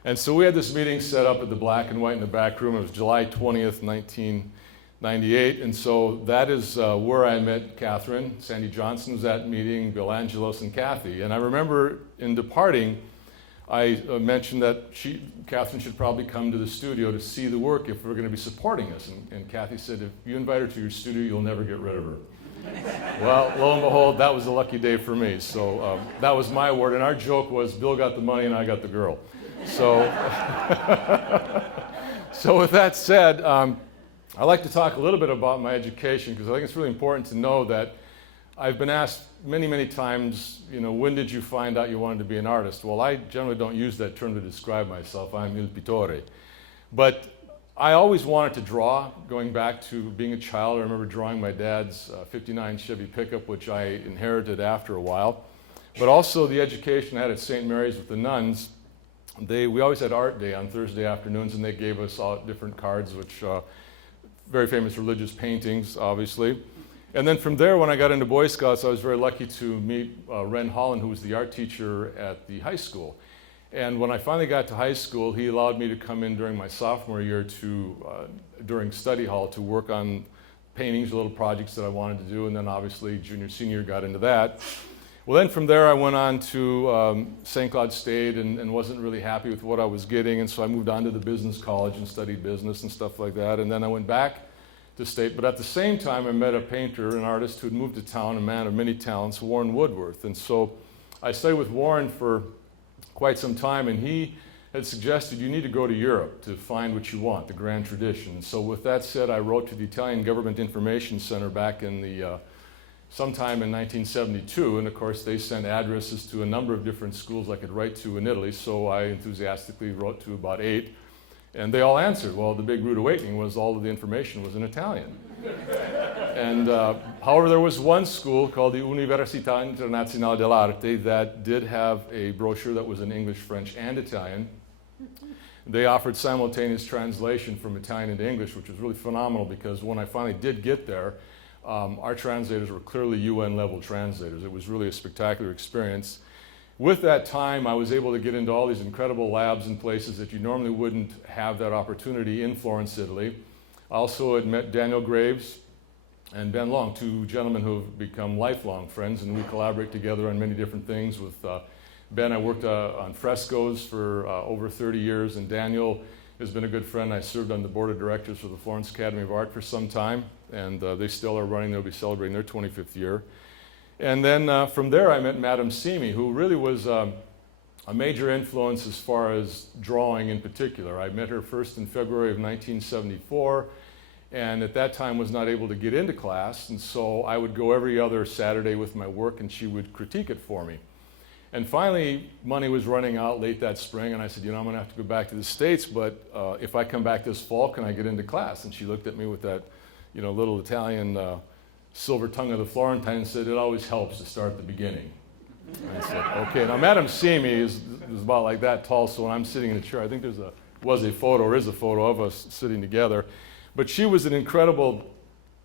And so we had this meeting set up at the Black and White in the back room. It was July 20th, 1998. And so that is where I met Catherine. Sandy Johnson was at the meeting, Bill Angelos, and Kathy. And I remember in departing, I mentioned that Catherine should probably come to the studio to see the work if we're going to be supporting us. And Kathy said, if you invite her to your studio, you'll never get rid of her. Well, lo and behold, that was a lucky day for me. So that was my award. And our joke was, Bill got the money and I got the girl. So, so with that said, I'd like to talk a little bit about my education, because I think it's really important to know that I've been asked many, many times, when did you find out you wanted to be an artist? Well, I generally don't use that term to describe myself. I'm il pittore. But I always wanted to draw, going back to being a child. I remember drawing my dad's 59 Chevy pickup, which I inherited after a while. But also the education I had at St. Mary's with the nuns. we always had art day on Thursday afternoons, and they gave us all different cards, which very famous religious paintings, obviously. And then from there, when I got into Boy Scouts, I was very lucky to meet Ren Holland, who was the art teacher at the high school. And when I finally got to high school, he allowed me to come in during my sophomore year during study hall to work on paintings, little projects that I wanted to do, and then obviously junior, senior got into that. Well, then from there I went on to St. Cloud State and wasn't really happy with what I was getting, and so I moved on to the business college and studied business and stuff like that, and then I went back to State. But at the same time, I met a painter, an artist who had moved to town, a man of many talents, Warren Woodworth. And so I studied with Warren for quite some time, and he had suggested you need to go to Europe to find what you want, the grand tradition. So with that said, I wrote to the Italian Government Information Center back in the sometime in 1972, and of course they sent addresses to a number of different schools I could write to in Italy, so I enthusiastically wrote to about 8, and they all answered. Well, the big rude awakening was all of the information was in Italian. And however, there was one school called the Università Internazionale dell'Arte that did have a brochure that was in English, French, and Italian. They offered simultaneous translation from Italian into English, which was really phenomenal because when I finally did get there, our translators were clearly UN-level translators. It was really a spectacular experience. With that time, I was able to get into all these incredible labs and places that you normally wouldn't have that opportunity in Florence, Italy. I also had met Daniel Graves and Ben Long, two gentlemen who have become lifelong friends, and we collaborate together on many different things. With Ben, I worked on frescoes for over 30 years, and Daniel has been a good friend. I served on the board of directors for the Florence Academy of Art for some time, and they still are running. They'll be celebrating their 25th year. And then from there, I met Madame Simi, who really was a major influence as far as drawing in particular. I met her first in February of 1974, and at that time was not able to get into class, and so I would go every other Saturday with my work, and she would critique it for me. And finally, money was running out late that spring, and I said, you know, I'm going to have to go back to the States, but if I come back this fall, can I get into class? And she looked at me with that, you know, little Italian silver tongue of the Florentine and said, it always helps to start at the beginning. And I said, okay. Now, Madame Simi is about like that tall, so when I'm sitting in a chair, I think is a photo of us sitting together. But she was an incredible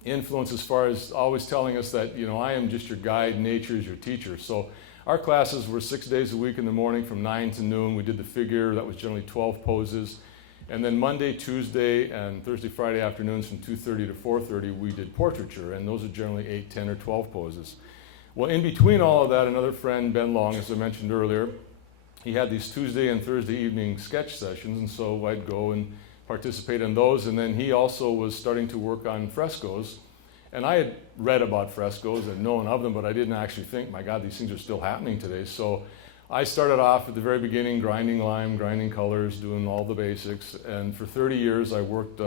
influence as far as always telling us that, you know, I am just your guide, nature is your teacher. So our classes were 6 days a week in the morning from 9 to noon. We did the figure, that was generally 12 poses. And then Monday, Tuesday, and Thursday, Friday afternoons from 2:30 to 4:30, we did portraiture, and those are generally 8, 10, or 12 poses. Well, in between all of that, another friend, Ben Long, as I mentioned earlier, he had these Tuesday and Thursday evening sketch sessions, and so I'd go and participate in those. And then he also was starting to work on frescoes. And I had read about frescoes and known of them, but I didn't actually think, my God, these things are still happening today. So I started off at the very beginning, grinding lime, grinding colors, doing all the basics. And for 30 years, I worked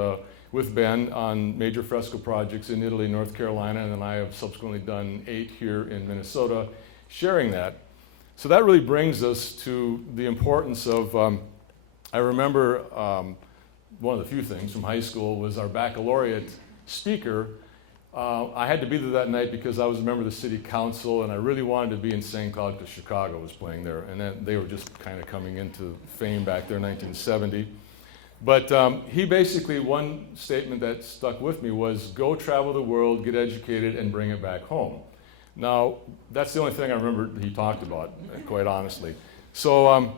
with Ben on major fresco projects in Italy, North Carolina, and then I have subsequently done 8 here in Minnesota, sharing that. So that really brings us to the importance of, I remember one of the few things from high school was our baccalaureate speaker. I had to be there that night because I was a member of the city council, and I really wanted to be in St. Cloud because Chicago was playing there, and then they were just kind of coming into fame back there in 1970. But he basically, one statement that stuck with me was, go travel the world, get educated, and bring it back home. Now, that's the only thing I remember he talked about, quite honestly. So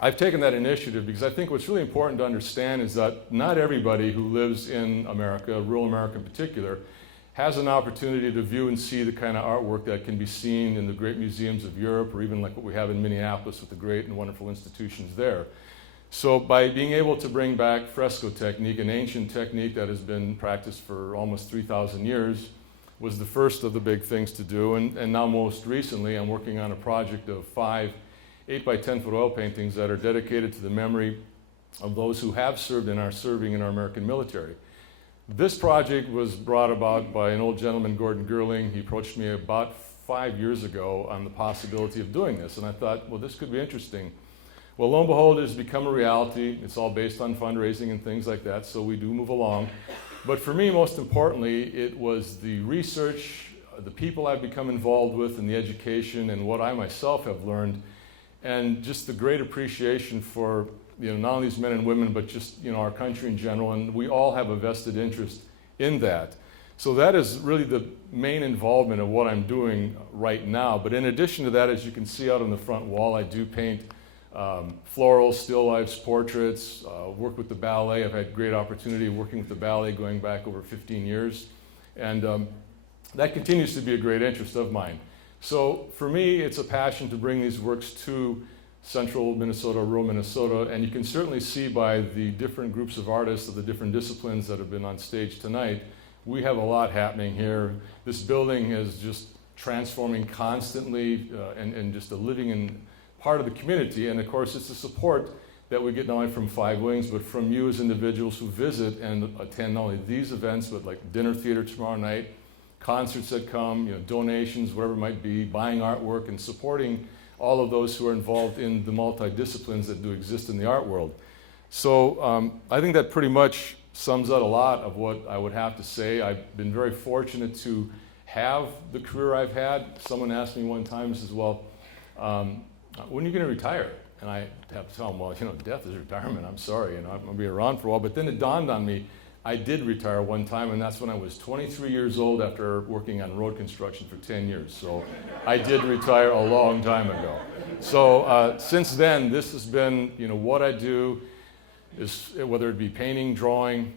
I've taken that initiative because I think what's really important to understand is that not everybody who lives in America, rural America in particular, has an opportunity to view and see the kind of artwork that can be seen in the great museums of Europe, or even like what we have in Minneapolis with the great and wonderful institutions there. So by being able to bring back fresco technique, an ancient technique that has been practiced for almost 3,000 years, was the first of the big things to do. And now most recently, I'm working on a project of 5 8 by 10 foot oil paintings that are dedicated to the memory of those who have served and are serving in our American military. This project was brought about by an old gentleman, Gordon Gerling. He approached me about 5 years ago on the possibility of doing this, and I thought, well, this could be interesting. Well, lo and behold, it has become a reality. It's all based on fundraising and things like that, so we do move along. But for me, most importantly, it was the research, the people I've become involved with, and the education, and what I myself have learned. and just the great appreciation for not only these men and women, but just our country in general, and we all have a vested interest in that. So that is really the main involvement of what I'm doing right now. But in addition to that, as you can see out on the front wall, I do paint floral, still lifes, portraits, work with the ballet. I've had great opportunity working with the ballet going back over 15 years. And that continues to be a great interest of mine. So for me, it's a passion to bring these works to central Minnesota, rural Minnesota, and you can certainly see by the different groups of artists of the different disciplines that have been on stage tonight, we have a lot happening here. This building is just transforming constantly and just a living in part of the community. And of course, it's the support that we get not only from Five Wings, but from you as individuals who visit and attend not only these events, but like dinner theater tomorrow night, concerts that come, donations, whatever it might be, buying artwork and supporting all of those who are involved in the multidisciplines that do exist in the art world. So I think that pretty much sums out a lot of what I would have to say. I've been very fortunate to have the career I've had. Someone asked me one time, says, well, when are you going to retire? And I have to tell them, well, death is retirement. I'm sorry, I'm going to be around for a while. But then it dawned on me, I did retire one time, and that's when I was 23 years old after working on road construction for 10 years. So I did retire a long time ago. So since then, this has been, what I do is, whether it be painting, drawing,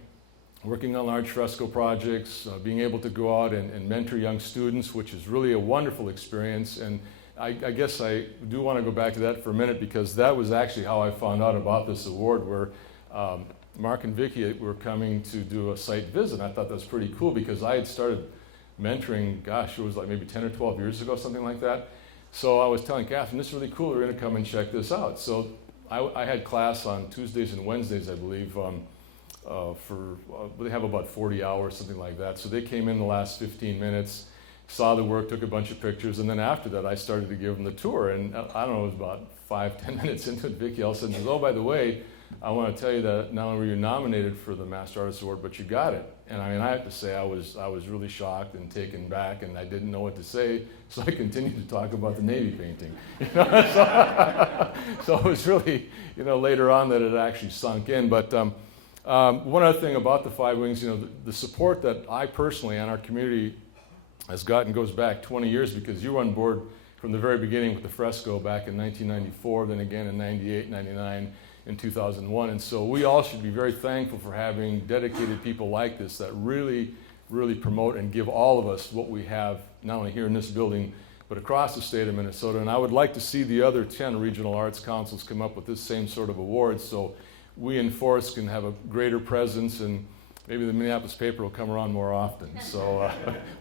working on large fresco projects, being able to go out and mentor young students, which is really a wonderful experience. And I guess I do want to go back to that for a minute, because that was actually how I found out about this award, where Mark and Vicki were coming to do a site visit. I thought that was pretty cool, because I had started mentoring, gosh, it was like maybe 10 or 12 years ago, something like that. So I was telling Catherine, this is really cool, we're going to come and check this out. So I had class on Tuesdays and Wednesdays, I believe, they have about 40 hours, something like that. So they came in the last 15 minutes, saw the work, took a bunch of pictures, and then after that I started to give them the tour. And I don't know, it was about 5-10 minutes into it, Vicki all of a sudden says, oh, by the way, I want to tell you that not only were you nominated for the Master Artist Award, but you got it. And I mean, I have to say, I was really shocked and taken back, and I didn't know what to say, so I continued to talk about the Navy painting. So it was really, later on that it actually sunk in. But one other thing about the Five Wings, the support that I personally and our community has gotten goes back 20 years, because you were on board from the very beginning with the fresco back in 1994, then again in 98, 99, in 2001. And so we all should be very thankful for having dedicated people like this that really, really promote and give all of us what we have, not only here in this building, but across the state of Minnesota. And I would like to see the other 10 regional arts councils come up with this same sort of award, so we in Forest can have a greater presence, and maybe the Minneapolis paper will come around more often. So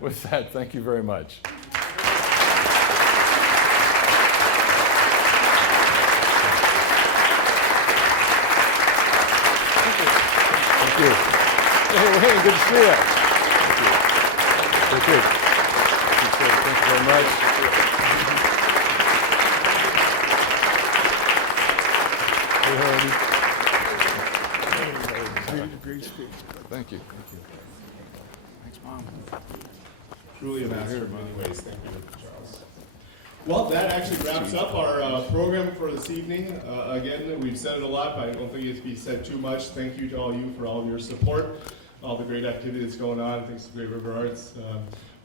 with that, thank you very much. Thank you. Hey, good to see you. Thank you. Thank you very much. Great speech. Thank you. Thank you. Thanks, Mom. Truly a master in many ways. Thank you, Charles. Well, that actually wraps up our program for this evening. Again, we've said it a lot, but I don't think it to be said too much. Thank you to all you for all of your support, all the great activity that's going on. Thanks to Great River Arts.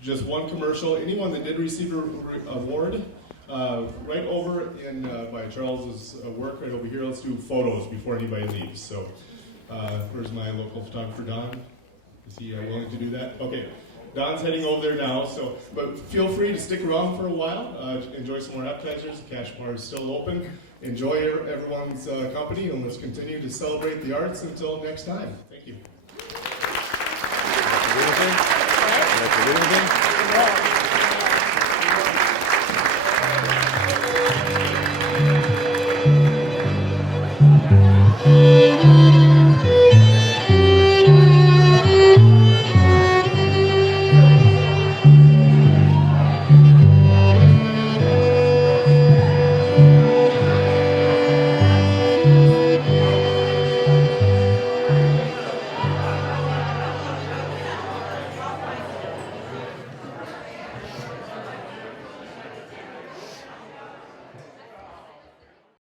Just one commercial. Anyone that did receive an award, right over in by Charles's work right over here, let's do photos before anybody leaves. So where's my local photographer, Don? Is he willing to do that? Okay. Don's heading over there now, but feel free to stick around for a while. Enjoy some more appetizers. The cash bar is still open. Enjoy everyone's company, and let's continue to celebrate the arts until next time. Thank you.